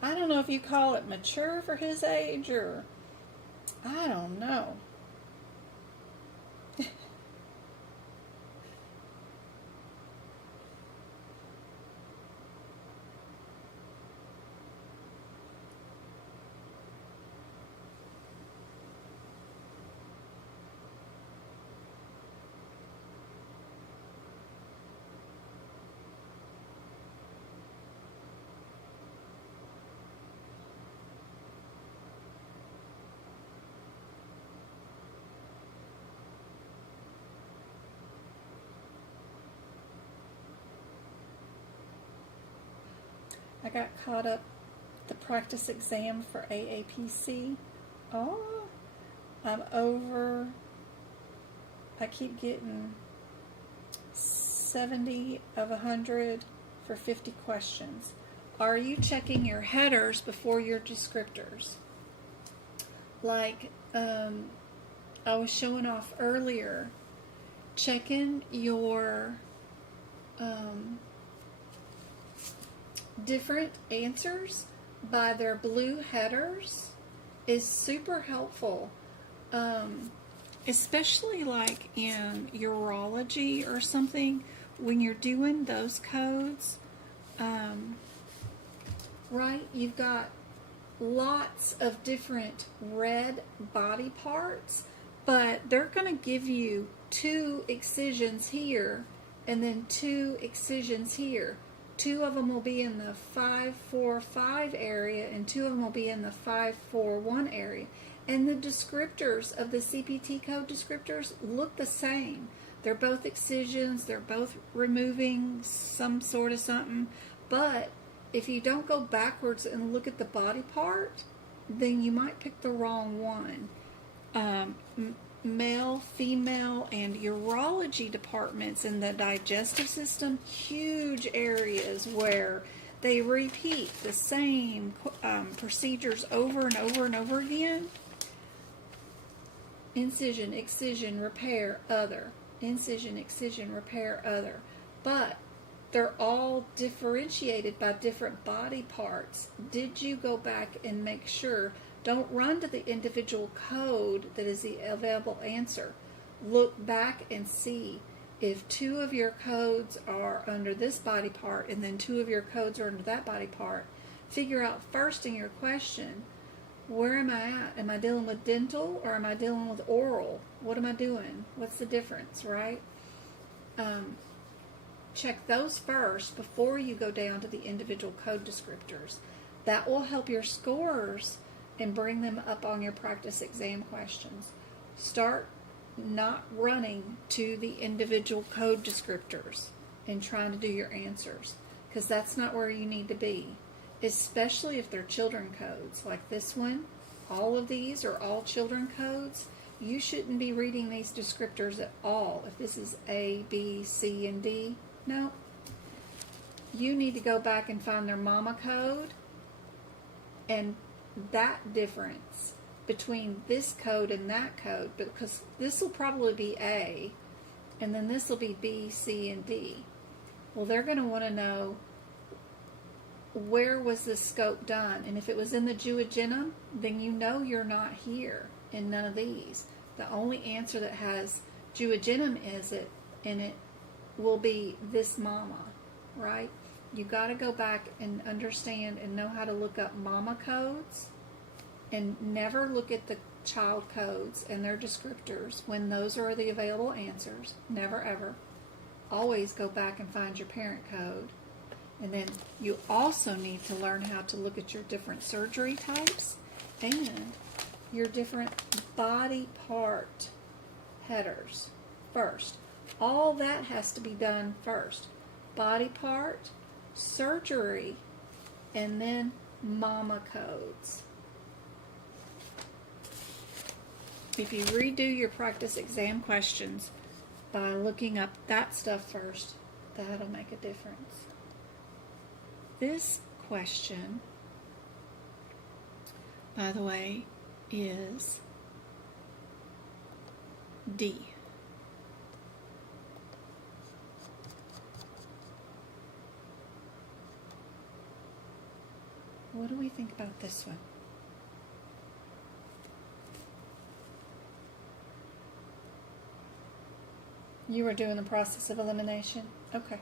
I don't know if you call it mature for his age, or I don't know. I got caught up the practice exam for AAPC. Oh, I'm over. I keep getting 70 of 100 for 50 questions. Are you checking your headers before your descriptors? Like I was showing off earlier, checking your different answers by their blue headers is super helpful, especially like in urology or something, when you're doing those codes, right? You've got lots of different red body parts, but they're going to give you 2 excisions here and then 2 excisions here. 2 of them will be in the 545 area and 2 of them will be in the 541 area. And the descriptors of the CPT code descriptors look the same. They're both excisions, they're both removing some sort of something. But if you don't go backwards and look at the body part, then you might pick the wrong one. Male, female, and urology departments in the digestive system, huge areas where they repeat the same procedures over and over and over again. Incision, excision, repair, other. Incision, excision, repair, other. But they're all differentiated by different body parts. Did you go back and make sure? Don't run to the individual code that is the available answer. Look back and see if 2 of your codes are under this body part and then 2 of your codes are under that body part. Figure out first in your question, where am I at? Am I dealing with dental or am I dealing with oral? What am I doing? What's the difference, right? Check those first before you go down to the individual code descriptors. That will help your scores and bring them up on your practice exam questions. Start not running to the individual code descriptors and trying to do your answers, because that's not where you need to be. especially if they're children codes, like this one. All of these are all children codes. You shouldn't be reading these descriptors at all. If this is A, B, C, and D, no. You need to go back and find their mama code, and that difference between this code and that code, because this will probably be A, and then this will be B, C, and D. Well, they're going to want to know, where was this scope done? And if it was in the duodenum, then you know you're not here in none of these. The only answer that has duodenum is it, and it will be this mama, right? You got to go back and understand and know how to look up mama codes, and never look at the child codes and their descriptors when those are the available answers. Never ever. Always go back and find your parent code. And then you also need to learn how to look at your different surgery types and your different body part headers first. All that has to be done first. Body part, surgery, and then mama codes. If you redo your practice exam questions by looking up that stuff first, that'll make a difference. This question, by the way, is D. What do we think about this one? You were doing the process of elimination? Okay.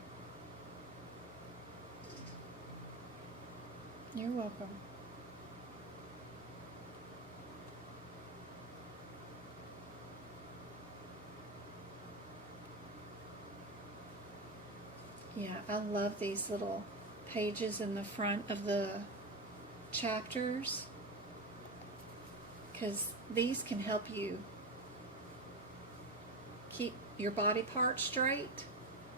You're welcome. Yeah, I love these little pages in the front of the chapters, because these can help you keep your body parts straight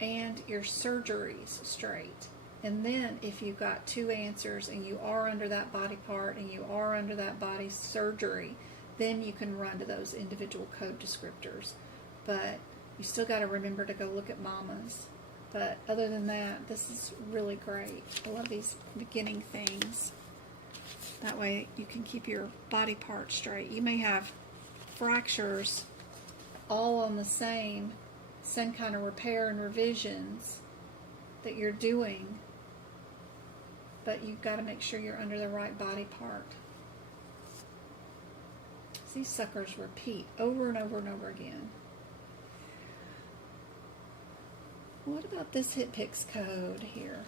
and your surgeries straight. And then if you've got two answers and you are under that body part and you are under that body surgery, then you can run to those individual code descriptors. But you still got to remember to go look at mamas. But other than that, this is really great. I love these beginning things. That way you can keep your body part straight. You may have fractures all on the same kind of repair and revisions that you're doing, but you've got to make sure you're under the right body part. These suckers repeat over and over and over again. What about this HCPCS code here?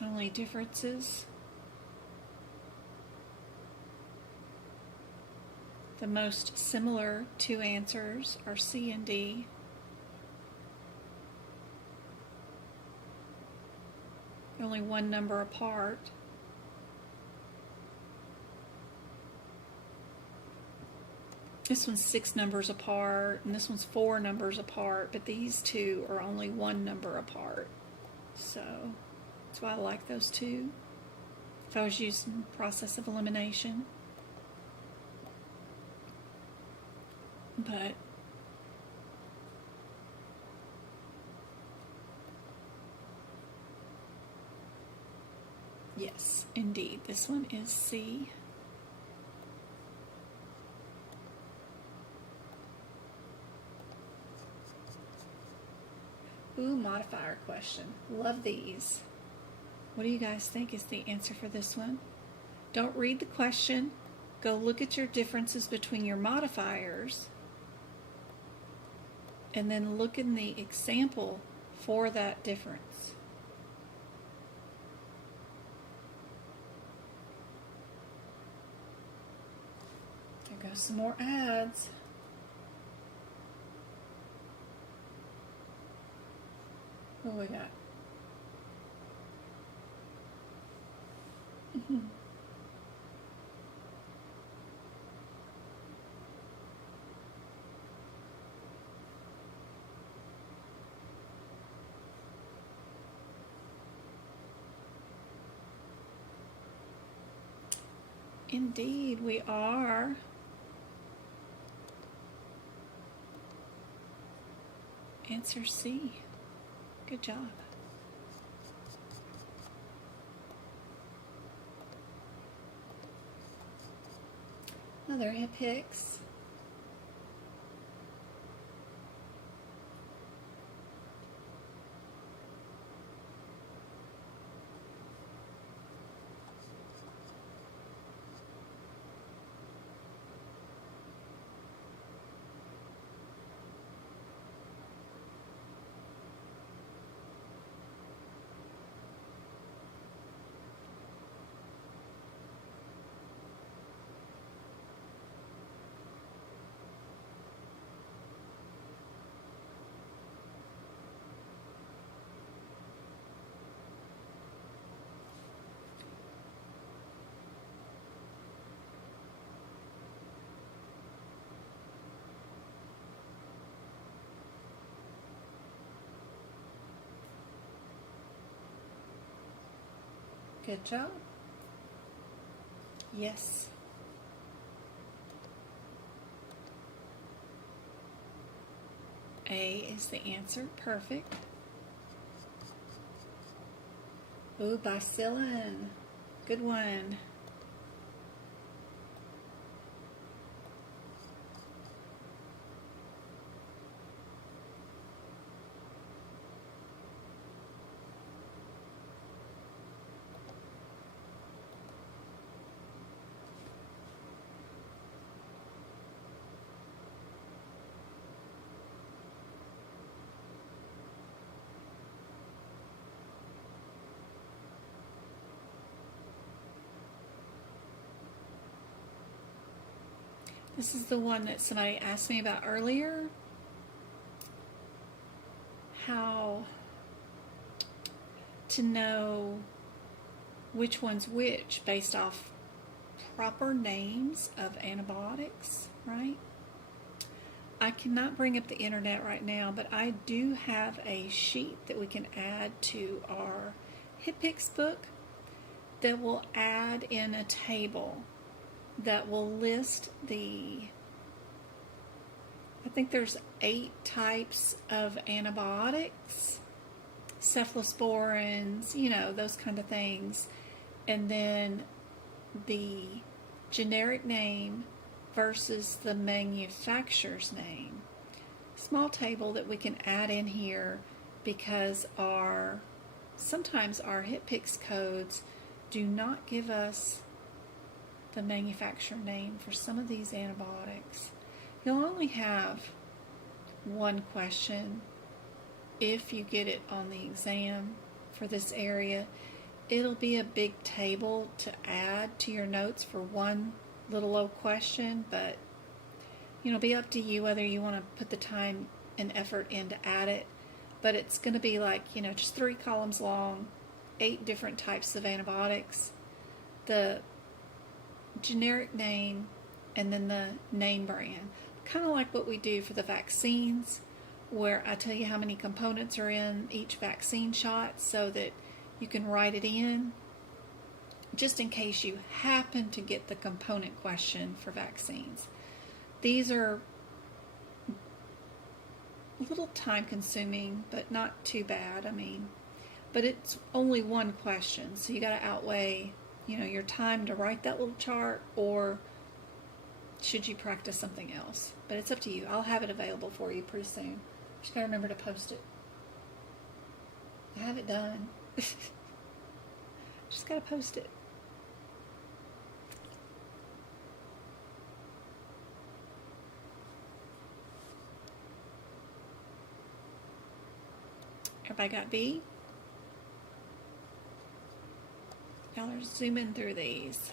Only differences. The most similar two answers are C and D. Only one number apart. This one's 6 numbers apart, and this one's 4 numbers apart, but these two are only 1 number apart. So that's why I like those two. If I was using process of elimination. But yes, indeed, this one is C. Ooh, modifier question. Love these. What do you guys think is the answer for this one? Don't read the question. go look at your differences between your modifiers and then look in the example for that difference. There goes some more ads. What do we got? Indeed, we are. Answer C. Good job. Another hip hicks. Good job. Yes. A is the answer. Perfect. Ooh, bacillin. Good one. This is the one that somebody asked me about earlier. How to know which one's which based off proper names of antibiotics, right? I cannot bring up the internet right now, but I do have a sheet that we can add to our HIPICS book that will add in a table that will list I think there's 8 types of antibiotics, cephalosporins, you know, those kind of things, and then the generic name versus the manufacturer's name. Small table that we can add in here because sometimes our HIPICS codes do not give us the manufacturer name for some of these antibiotics. You'll only have one question if you get it on the exam for this area. It'll be a big table to add to your notes for one little old question, but it'll be up to you whether you want to put the time and effort in to add it. But it's going to be like, just 3 columns long, 8 different types of antibiotics, the generic name, and then the name brand. Kind of like what we do for the vaccines, where I tell you how many components are in each vaccine shot so that you can write it in, just in case you happen to get the component question for vaccines. These are a little time consuming, but not too bad. But it's only one question, so you got to outweigh your time to write that little chart, or should you practice something else? But it's up to you. I'll have it available for you pretty soon. Just got to remember to post it. I have it done. Just got to post it. Everybody got B? Y'all are zooming through these.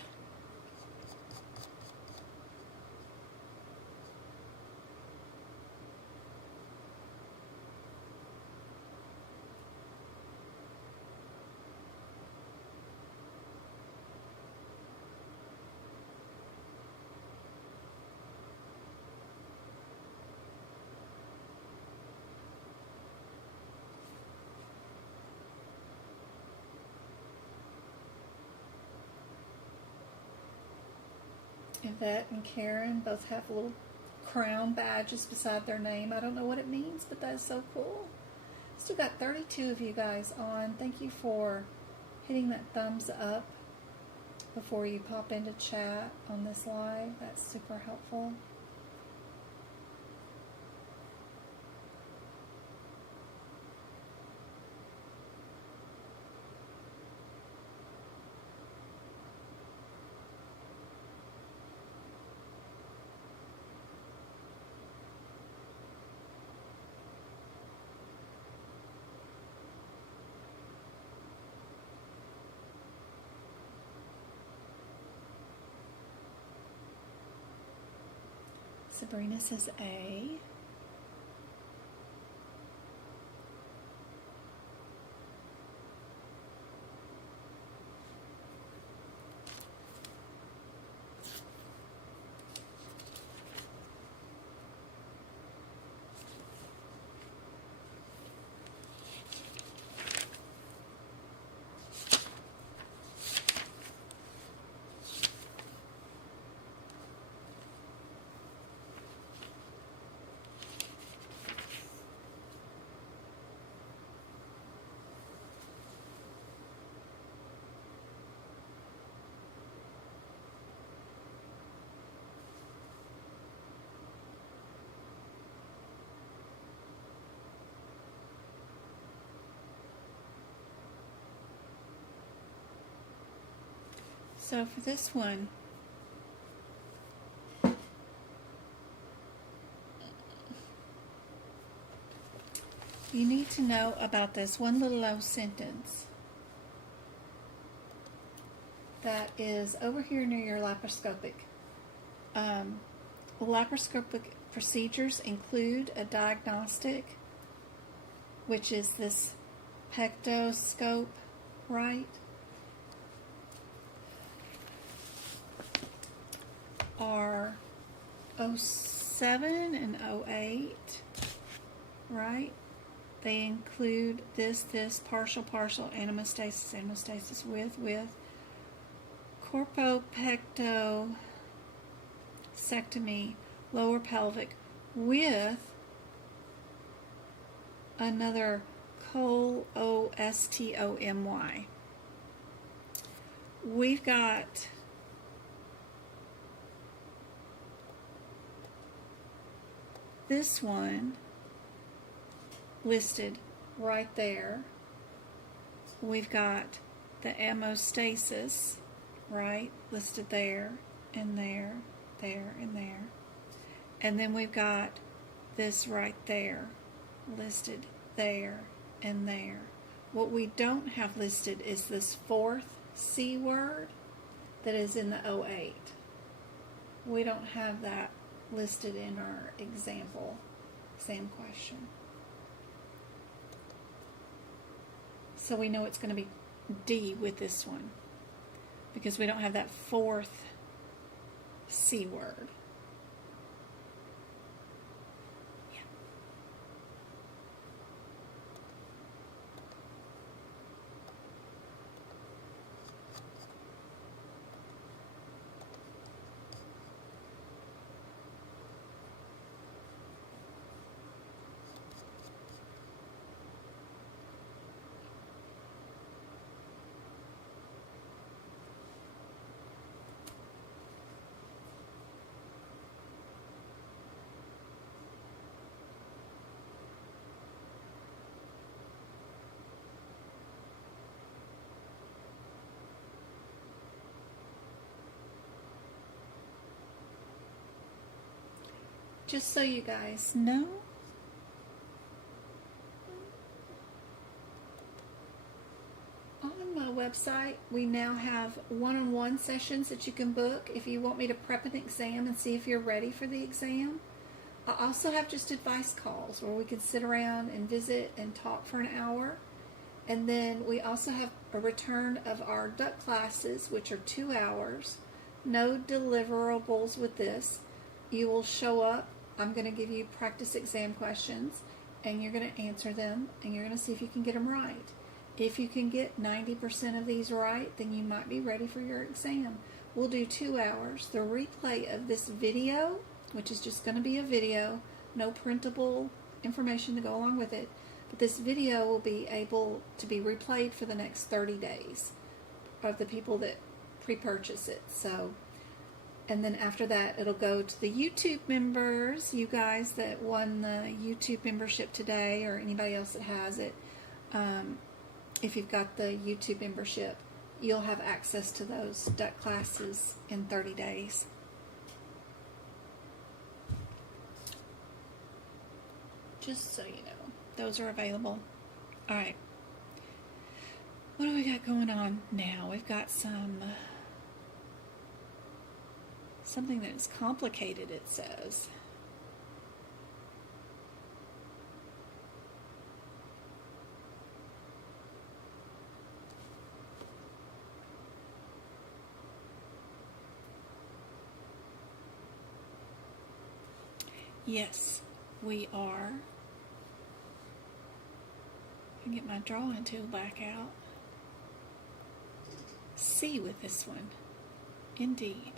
Yvette and Karen both have little crown badges beside their name. I don't know what it means, but that is so cool. Still got 32 of you guys on. Thank you for hitting that thumbs up before you pop into chat on this live. That's super helpful. Sabrina says A. So for this one, you need to know about this one little old sentence that is over here near your laparoscopic. Laparoscopic procedures include a diagnostic, which is this pectoscope, right? Are 07 and 08, right? They include this, partial, anastomosis with corpopectosectomy, lower pelvic, with another colostomy. We've got this one listed right there. We've got the hemostasis, right, listed there and there, and there. And then we've got this right there, listed there and there. What we don't have listed is this fourth C word that is in the 08. We don't have that listed in our exam question. So we know it's going to be D with this one because we don't have that fourth C word. Just so you guys know, website. We now have one-on-one sessions that you can book if you want me to prep an exam and see if you're ready for the exam. I also have just advice calls where we can sit around and visit and talk for an hour. And then we also have a return of our duct classes, which are 2 hours. No deliverables with this. You will show up. I'm going to give you practice exam questions, and you're going to answer them, and you're going to see if you can get them right. If you can get 90% of these right, then you might be ready for your exam. We'll do 2 hours. The replay of this video, which is just going to be a video, no printable information to go along with it, but this video will be able to be replayed for the next 30 days of the people that pre-purchase it. So, and then after that, it'll go to the YouTube members, you guys that won the YouTube membership today, or anybody else that has it. If you've got the YouTube membership, you'll have access to those duct classes in 30 days. Just so you know, those are available. All right. What do we got going on now? We've got something that is complicated, it says. Yes, we are. I can get my drawing tool back out. C with this one. Indeed.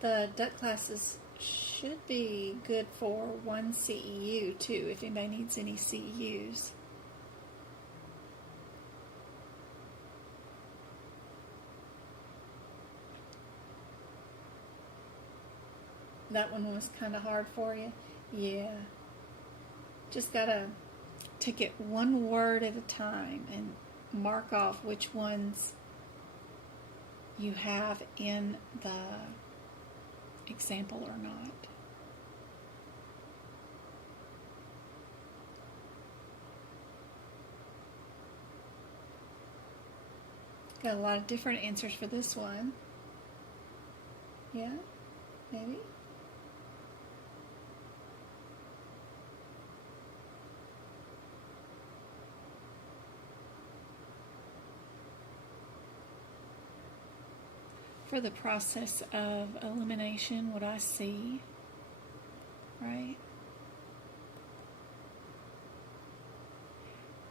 The duct classes should be good for 1 CEU too, if anybody needs any CEUs. That one was kind of hard for you? Yeah. Just gotta take it one word at a time and mark off which ones you have in the example or not. Got a lot of different answers for this one. Yeah, maybe. For the process of elimination, what I see, right,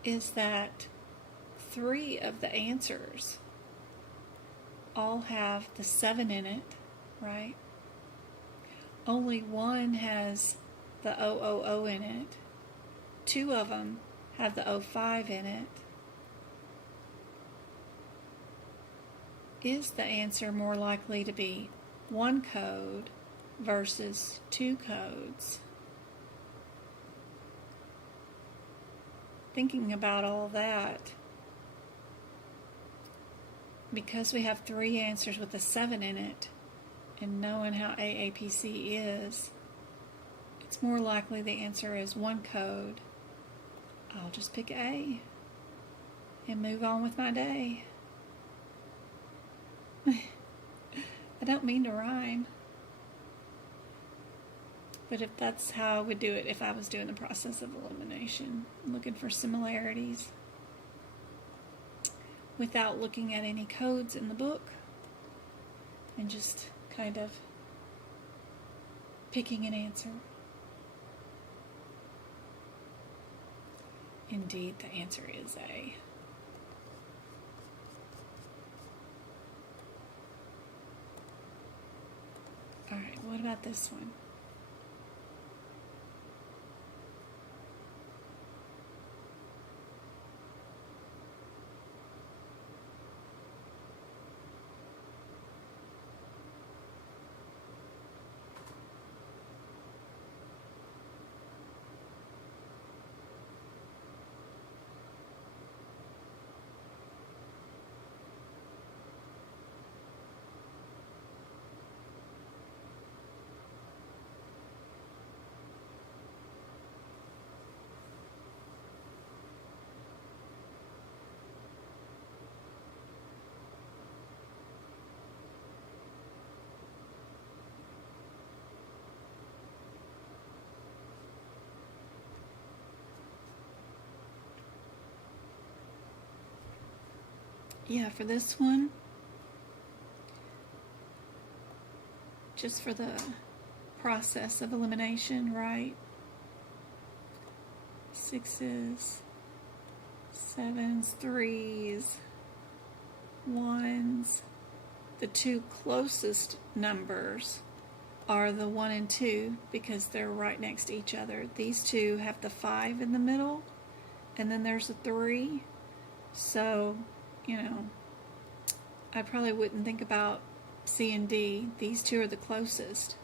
is that 3 of the answers all have the 7 in it, right? Only 1 has the OOO in it. 2 of them have the O5 in it. Is the answer more likely to be 1 code versus 2 codes? Thinking about all that, because we have 3 answers with a 7 in it, and knowing how AAPC is, it's more likely the answer is 1 code. I'll just pick A and move on with my day. I don't mean to rhyme, but if that's how I would do it if I was doing the process of elimination, looking for similarities without looking at any codes in the book and just kind of picking an answer. Indeed, the answer is A. All right, what about this one? Yeah, for this one, just for the process of elimination, right? 6s, 7s, 3s, 1s. The two closest numbers are the 1 and 2 because they're right next to each other. These two have the 5 in the middle, and then there's a 3. So, you know, I probably wouldn't think about C and D. These two are the closest.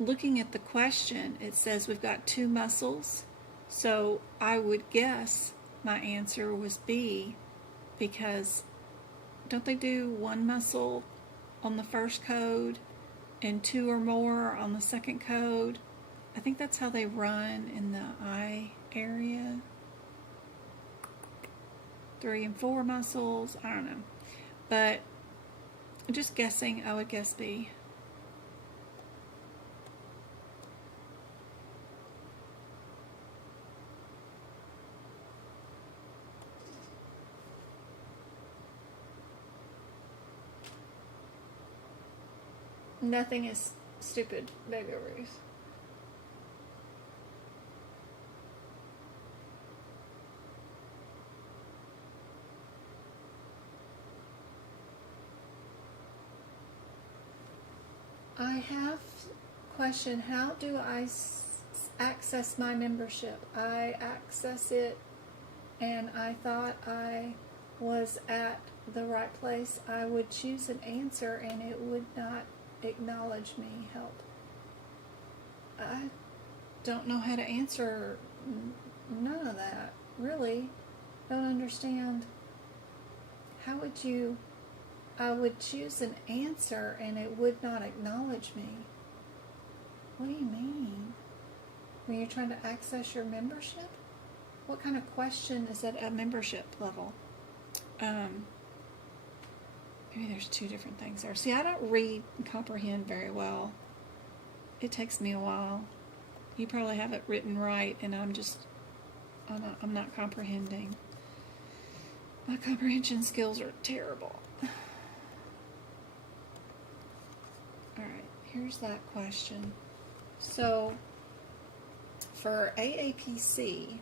Looking at the question, it says we've got 2 muscles, so I would guess my answer was B, because don't they do 1 muscle on the first code and 2 or more on the second code? I think that's how they run in the eye area. 3 and 4 muscles, I don't know. But just guessing, I would guess B. Nothing is stupid, Begaroos. I have question, how do I access my membership? I access it and I thought I was at the right place. I would choose an answer and it would not acknowledge me. Help. I don't know how to answer none of that. Really don't understand. How would you... I would choose an answer and it would not acknowledge me. What do you mean? When you're trying to access your membership? What kind of question is at a membership level? Maybe there's 2 different things there. See, I don't read and comprehend very well. It takes me a while. You probably have it written right and I'm not comprehending. My comprehension skills are terrible. Alright, here's that question. So, for AAPC,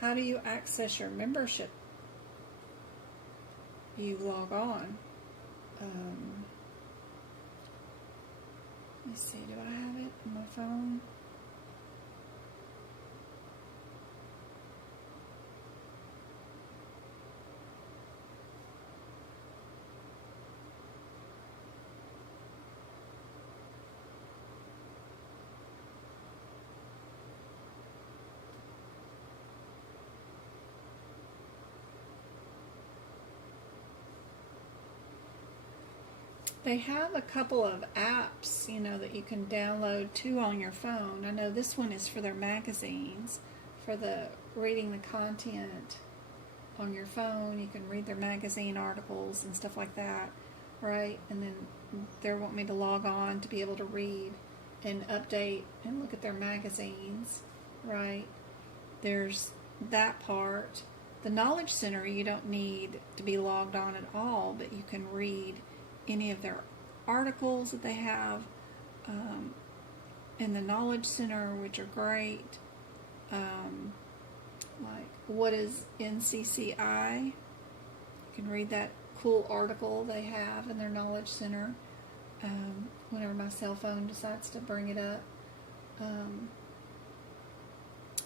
how do you access your membership? You log on. Let me see, do I have it on my phone? They have a couple of apps, you know, that you can download too on your phone. I know this one is for their magazines, for the reading the content on your phone. You can read their magazine articles and stuff like that, right? And then they want me to log on to be able to read and update and look at their magazines, right? There's that part. The Knowledge Center, you don't need to be logged on at all, but you can read any of their articles that they have in the Knowledge Center, which are great. like what is NCCI. You can read that cool article they have in their Knowledge Center whenever my cell phone decides to bring it up.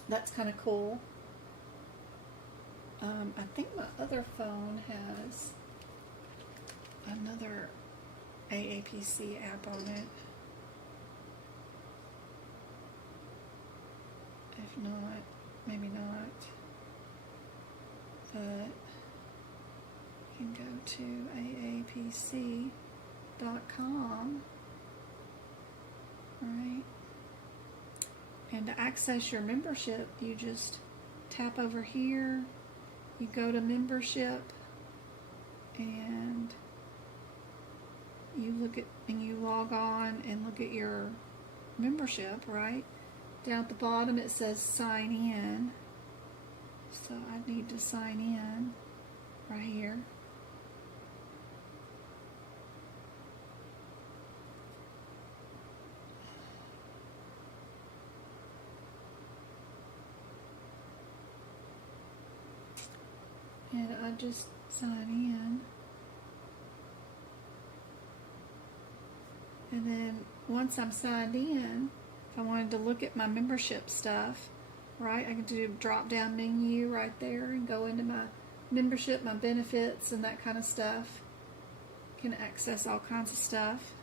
That's kind of cool. I think my other phone has another AAPC app on it. If not, maybe not. But you can go to aapc.com, right? And to access your membership, you just tap over here, you go to membership, and you look at, and you log on and look at your membership, right? Down at the bottom it says sign in. So I need to sign in right here. And I just sign in. And then once I'm signed in, if I wanted to look at my membership stuff, right, I can do a drop down menu right there and go into my membership, my benefits, and that kind of stuff. Can access all kinds of stuff.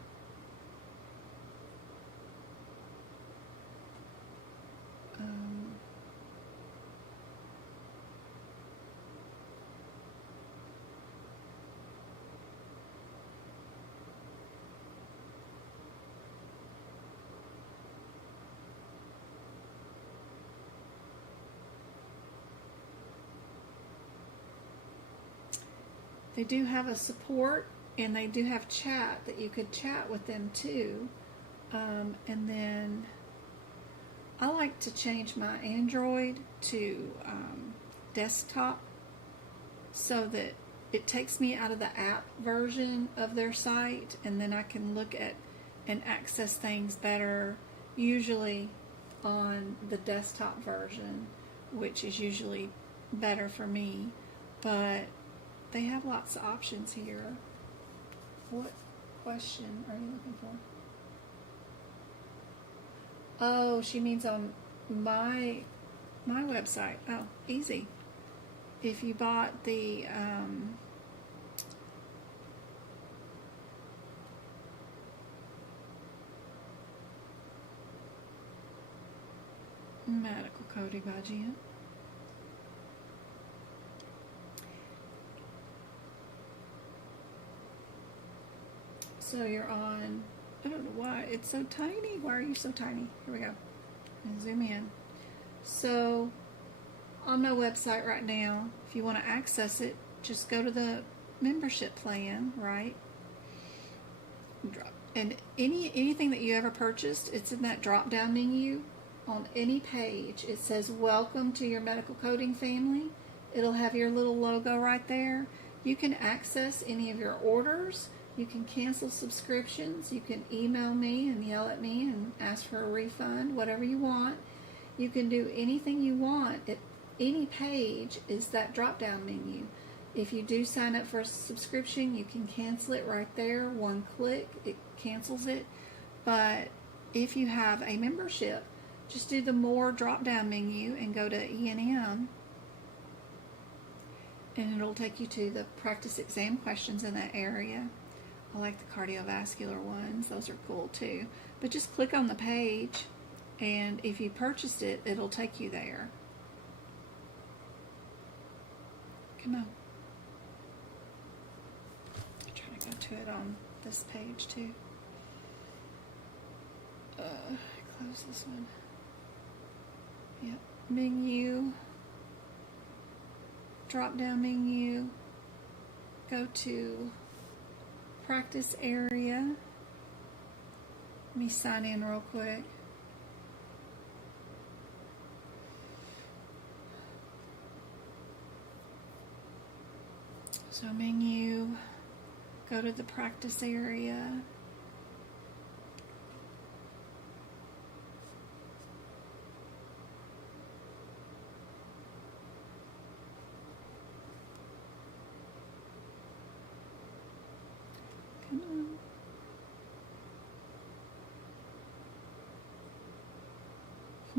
They do have a support, and they do have chat that you could chat with them too. And then I like to change my Android to desktop so that it takes me out of the app version of their site, and then I can look at and access things better, usually on the desktop version, which is usually better for me. But they have lots of options here. What question are you looking for? Oh, she means on my website. Oh, easy. If you bought the medical coding by Jen. So you're on, I don't know why, it's so tiny. Why are you so tiny? Here we go. And zoom in. So on my website right now, if you want to access it, just go to the membership plan, right? And anything that you ever purchased, it's in that drop down menu. On any page, it says welcome to your medical coding family. It'll have your little logo right there. You can access any of your orders. You can cancel subscriptions. You can email me and yell at me and ask for a refund, whatever you want. You can do anything you want. Any page is that drop-down menu. If you do sign up for a subscription, you can cancel it right there. One click, it cancels it. But if you have a membership, just do the more drop-down menu and go to E&M, and it'll take you to the practice exam questions in that area. I like the cardiovascular ones. Those are cool too. But just click on the page, and if you purchased it, it'll take you there. Come on. I'm trying to go to it on this page too. Close this one. Yep. Menu. Drop down menu. Go to practice area. Let me sign in real quick. So menu, go to the practice area.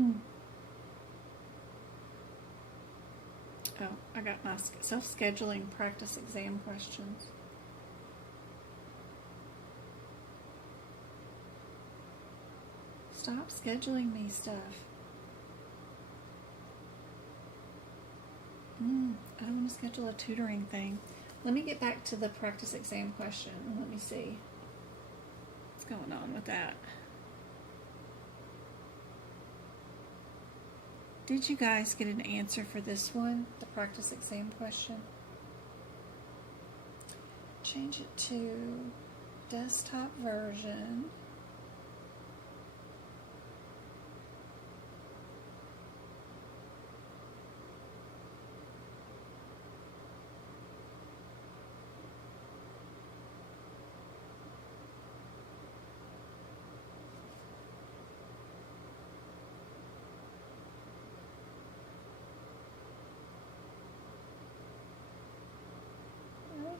Oh, I got my self-scheduling practice exam questions. Stop scheduling me stuff. I don't want to schedule a tutoring thing. Let me get back to the practice exam question and let me see what's going on with that. Did you guys get an answer for this one, the practice exam question? Change it to desktop version.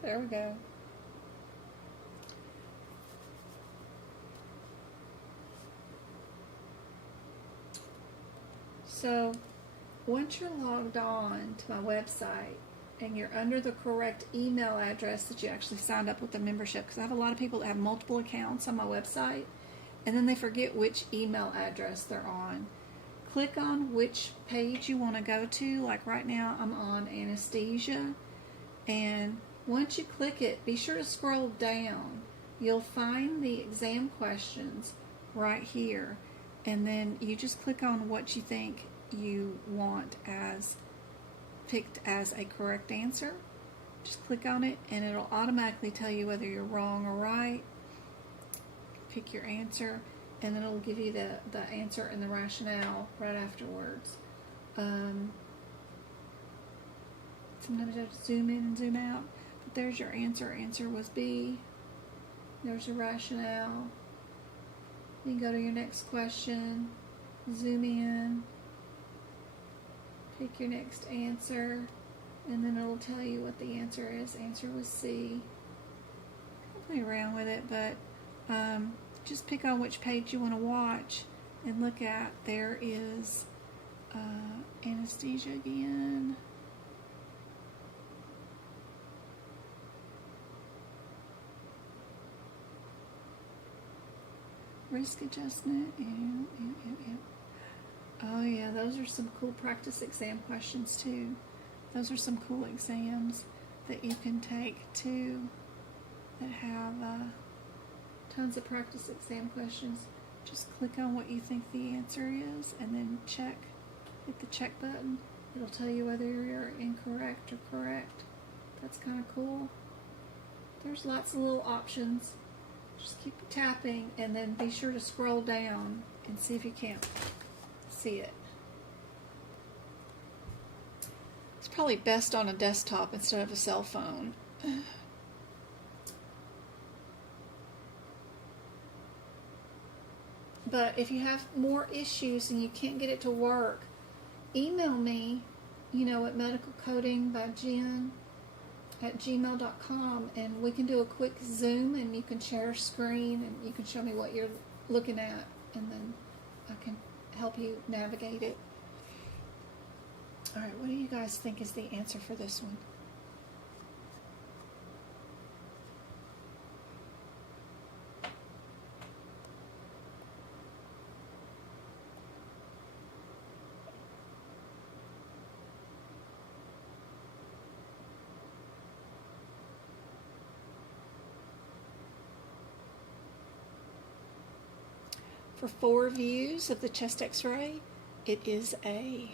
There we go. So once you're logged on to my website and you're under the correct email address that you actually signed up with the membership, because I have a lot of people that have multiple accounts on my website and then they forget which email address they're on. Click on which page you want to go to. Like right now I'm on Anesthesia, and once you click it, be sure to scroll down. You'll find the exam questions right here, and then you just click on what you think you want as picked as a correct answer. Just click on it and it'll automatically tell you whether you're wrong or right. Pick your answer and then it'll give you the answer and the rationale right afterwards. Sometimes you have to zoom in and zoom out. There's your answer. Answer was B. There's your rationale. You can go to your next question, zoom in, pick your next answer, and then it'll tell you what the answer is. Answer was C. I'll play around with it, but just pick on which page you want to watch and look at. There is Anesthesia again. Risk adjustment. Oh yeah, those are some cool practice exam questions too. Those are some cool exams that you can take too that have tons of practice exam questions. Just click on what you think the answer is and then check. Hit the check button. It'll tell you whether you're incorrect or correct. That's kind of cool. There's lots of little options. Just keep tapping and then be sure to scroll down and see if you can't see it. It's probably best on a desktop instead of a cell phone. But if you have more issues and you can't get it to work, email me, at medicalcodingbygjen@gmail.com, and we can do a quick Zoom and you can share a screen and you can show me what you're looking at and then I can help you navigate it. Alright, what do you guys think is the answer for this one? For 4 views of the chest x-ray, it is A.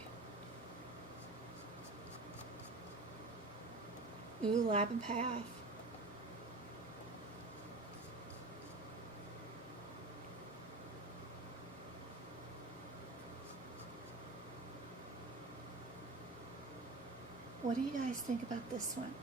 Ooh, lab and path. What do you guys think about this one?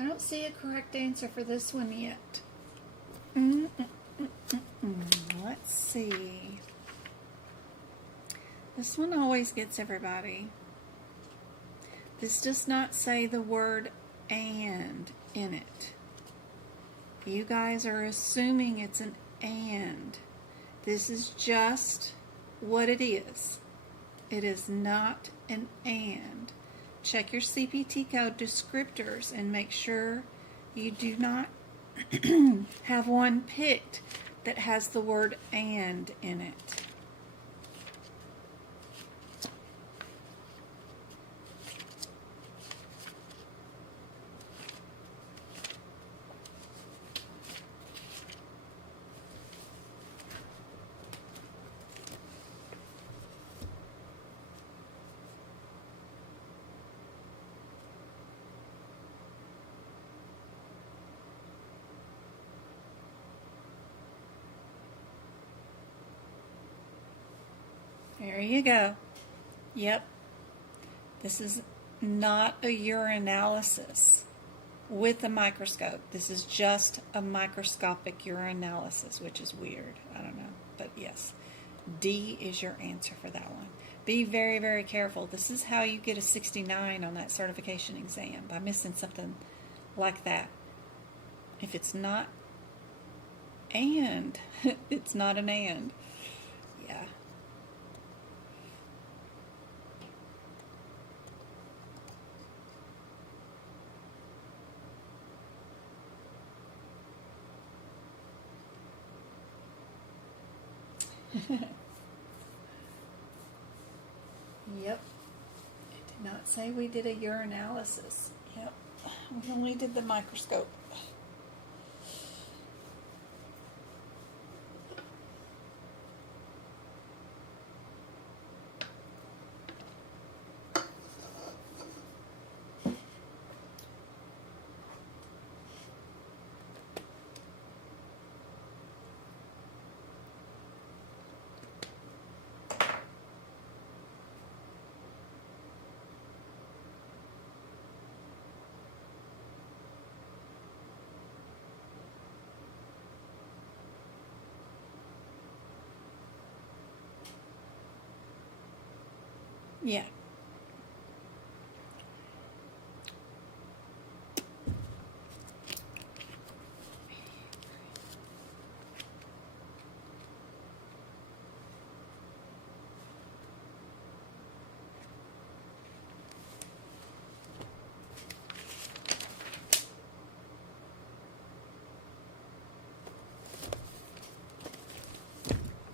I don't see a correct answer for this one yet. Let's see. This one always gets everybody. This does not say the word and in it. You guys are assuming it's an and. This is just what it is. It is not an and. Check your CPT code descriptors and make sure you do not have one picked that has the word and in it. There you go. Yep. This is not a urinalysis with a microscope. This is just a microscopic urinalysis, which is weird. I don't know. But yes, D is your answer for that one. Be very, very careful. This is how you get a 69 on that certification exam, by missing something like that. If it's not and, it's not an and. Yeah. Yep. It did not say we did a urinalysis. Yep. We only did the microscope. Yeah.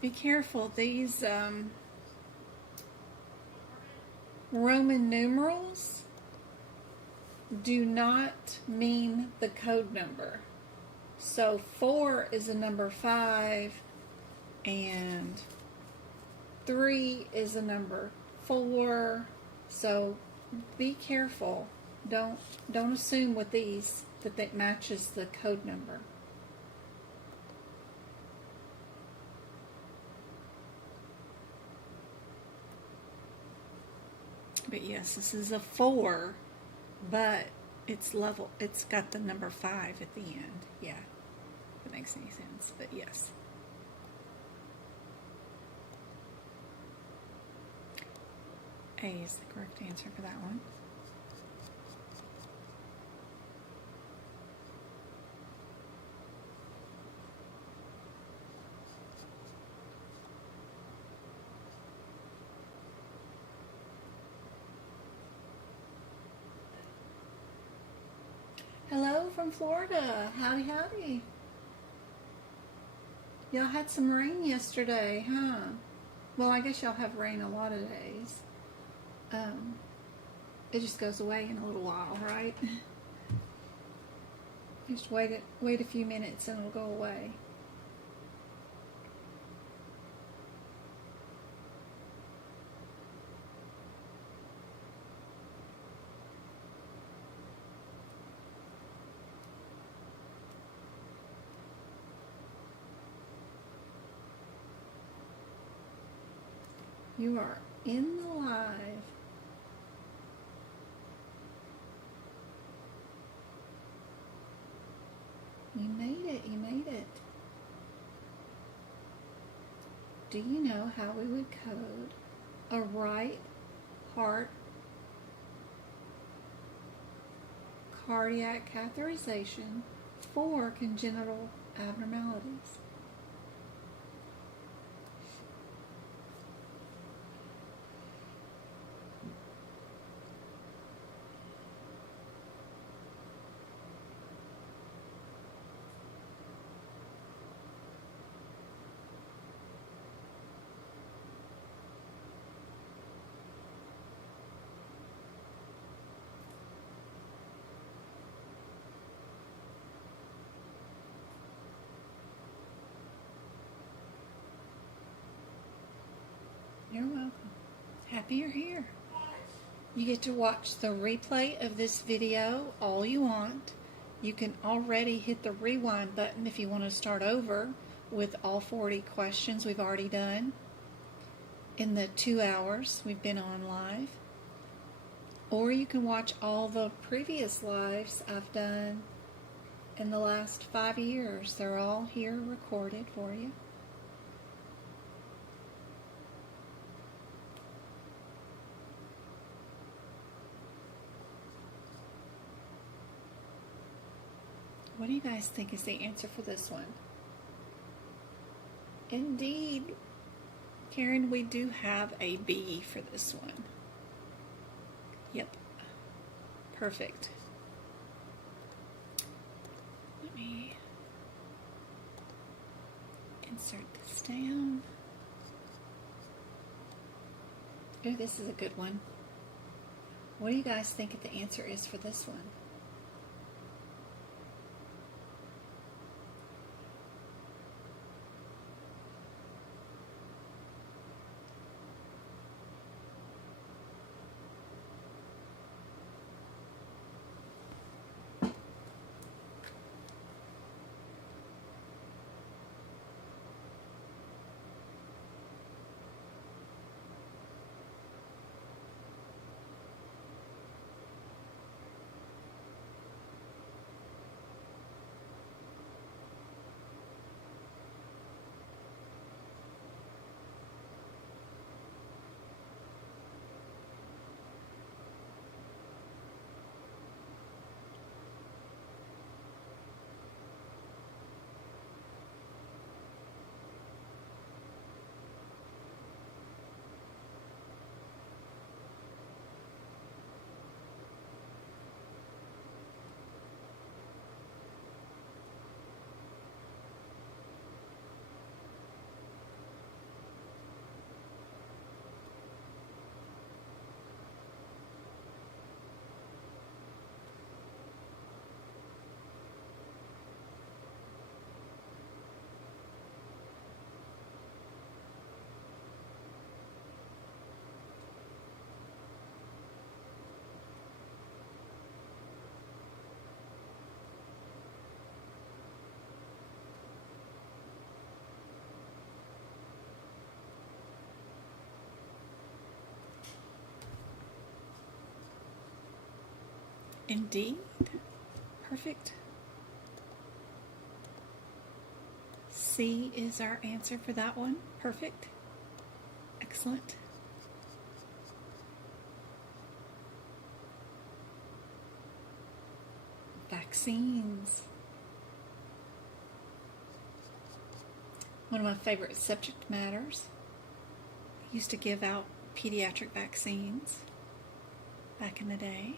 Be careful, these Roman numerals do not mean the code number. So 4 is a number 5 and 3 is a number 4. So be careful. Don't assume with these that that matches the code number. But yes, this is a 4, but it's got the number 5 at the end. Yeah, if it makes any sense, but yes. A is the correct answer for that one. Hello from Florida. Howdy, howdy. Y'all had some rain yesterday, huh? Well, I guess y'all have rain a lot of days. It just goes away in a little while, right? Just wait a few minutes and it'll go away. You are in the live. You made it. You made it. Do you know how we would code a right heart cardiac catheterization for congenital abnormalities? You're welcome. Happy you're here. You get to watch the replay of this video all you want. You can already hit the rewind button if you want to start over with all 40 questions we've already done in the 2 hours we've been on live. Or you can watch all the previous lives I've done in the last 5 years. They're all here recorded for you. What do you guys think is the answer for this one? Indeed, Karen, we do have a B for this one. Yep. Perfect. Let me insert this down. Oh, this is a good one. What do you guys think the answer is for this one? Indeed. Perfect. C is our answer for that one. Perfect. Excellent. Vaccines. One of my favorite subject matters. I used to give out pediatric vaccines back in the day.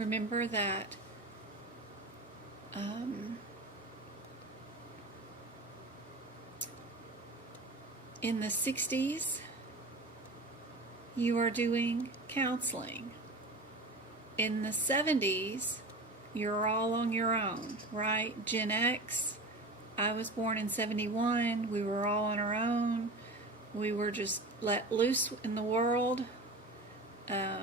remember that in the 60s, you are doing counseling. In the 70s, you're all on your own, right? Gen X, I was born in 71, we were all on our own. We were just let loose in the world. I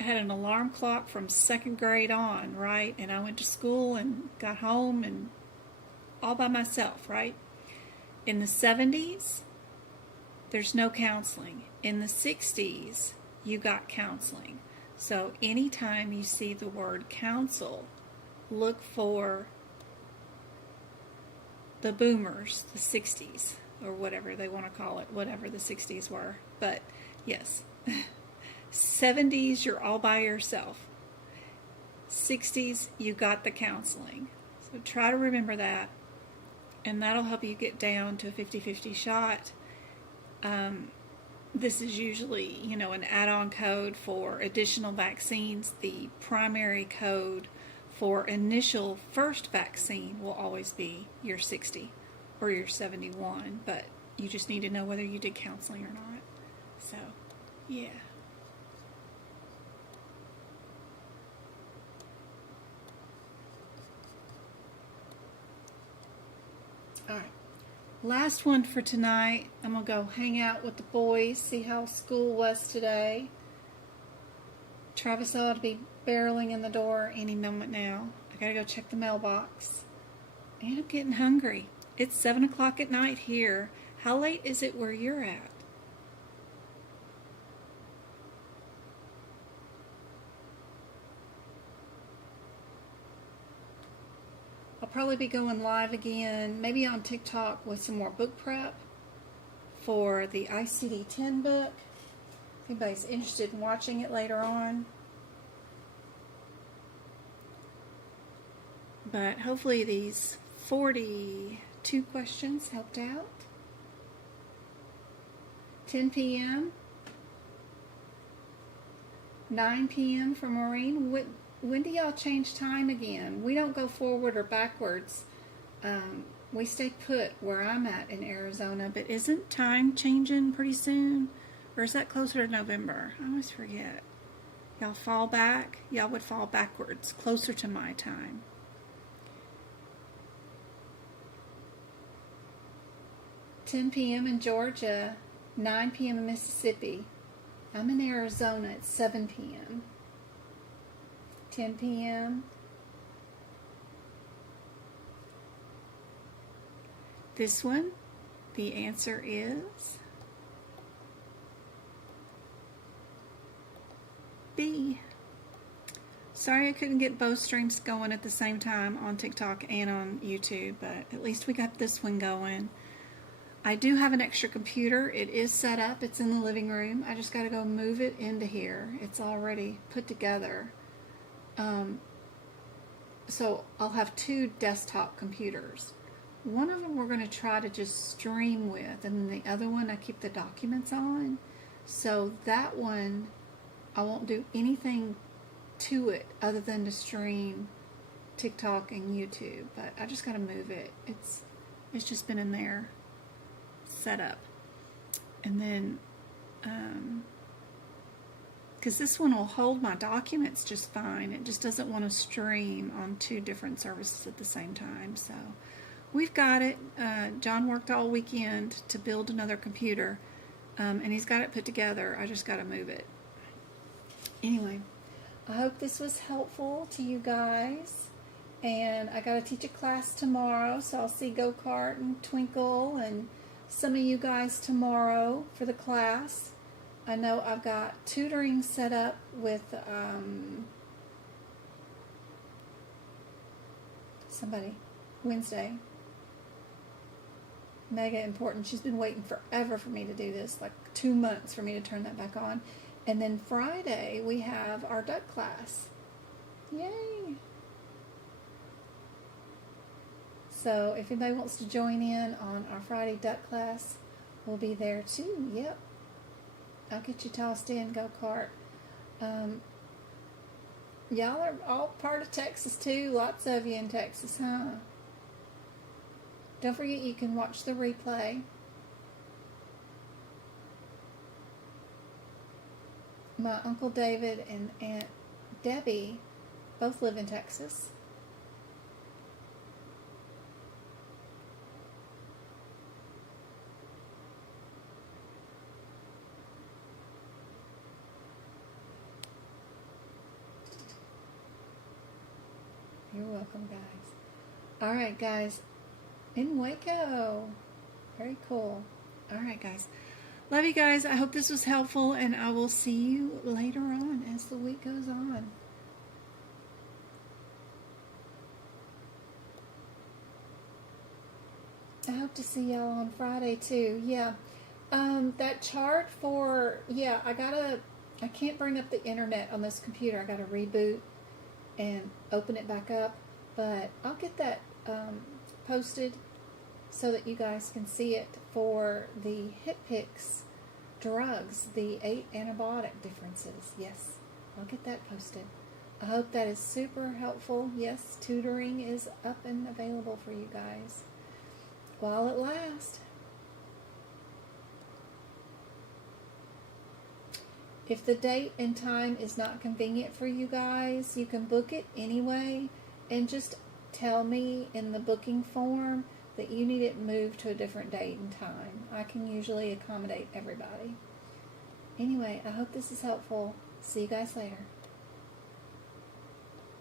had an alarm clock from 2nd grade on, right? And I went to school and got home and all by myself, right? In the 70s, there's no counseling. In the 60s, you got counseling. So anytime you see the word counsel, look for the boomers, the 60s, or whatever they want to call it, whatever the 60s were. But yes, 70s, you're all by yourself. 60s, you got the counseling. So try to remember that, and that'll help you get down to a 50-50 shot. This is usually, an add-on code for additional vaccines. The primary code for initial first vaccine will always be your 60 or your 71, but you just need to know whether you did counseling or not. So, yeah. All right. Last one for tonight. I'm going to go hang out with the boys, see how school was today. Travis ought to be barreling in the door any moment now. I got to go check the mailbox. And I'm getting hungry. It's 7 o'clock at night here. How late is it where you're at? I'll probably be going live again, maybe on TikTok with some more book prep for the ICD-10 book. If anybody's interested in watching it later on. But hopefully these 42 questions helped out. 10 p.m., 9 p.m. for Maureen. When do y'all change time again? We don't go forward or backwards. We stay put where I'm at in Arizona, but isn't time changing pretty soon? Or is that closer to November? I always forget. Y'all fall back? Y'all would fall backwards, closer to my time. $10 p.m. in Georgia, 9 p.m. in Mississippi. I'm in Arizona at 7 p.m. 10 p.m. This one, the answer is B. Sorry I couldn't get both streams going at the same time on TikTok and on YouTube, but at least we got this one going. I do have an extra computer. It is set up. It's in the living room. I just got to go move it into here. It's already put together. So I'll have 2 desktop computers. One of them we're going to try to just stream with, and then the other one I keep the documents on. So that one, I won't do anything to it other than to stream TikTok and YouTube. But I just got to move it. It's just been in there set up. And then, because this one will hold my documents just fine. It just doesn't want to stream on 2 different services at the same time. So we've got it. John worked all weekend to build another computer, and he's got it put together. I just got to move it. Anyway, I hope this was helpful to you guys. And I got to teach a class tomorrow, so I'll see Go-Kart and Twinkle and some of you guys tomorrow for the class. I know I've got tutoring set up with somebody Wednesday. Mega important. She's been waiting forever for me to do this, like 2 months for me to turn that back on. And then Friday we have our duck class. Yay! So if anybody wants to join in on our Friday duck class, we'll be there too. Yep. I'll get you tossed in, Go-Kart. Y'all are all part of Texas too. Lots of you in Texas, huh? Don't forget you can watch the replay. My Uncle David and Aunt Debbie both live in Texas. You're welcome, guys. All right, guys. In Waco. Very cool. All right, guys. Love you guys. I hope this was helpful, and I will see you later on as the week goes on. I hope to see y'all on Friday too. Yeah. That chart for, I can't bring up the internet on this computer. I gotta reboot and open it back up, but I'll get that posted so that you guys can see it for the HCPCS drugs, the 8 antibiotic differences. Yes, I'll get that posted. I hope that is super helpful. Yes, tutoring is up and available for you guys while it lasts. If the date and time is not convenient for you guys, you can book it anyway and just tell me in the booking form that you need it moved to a different date and time. I can usually accommodate everybody. Anyway, I hope this is helpful. See you guys later.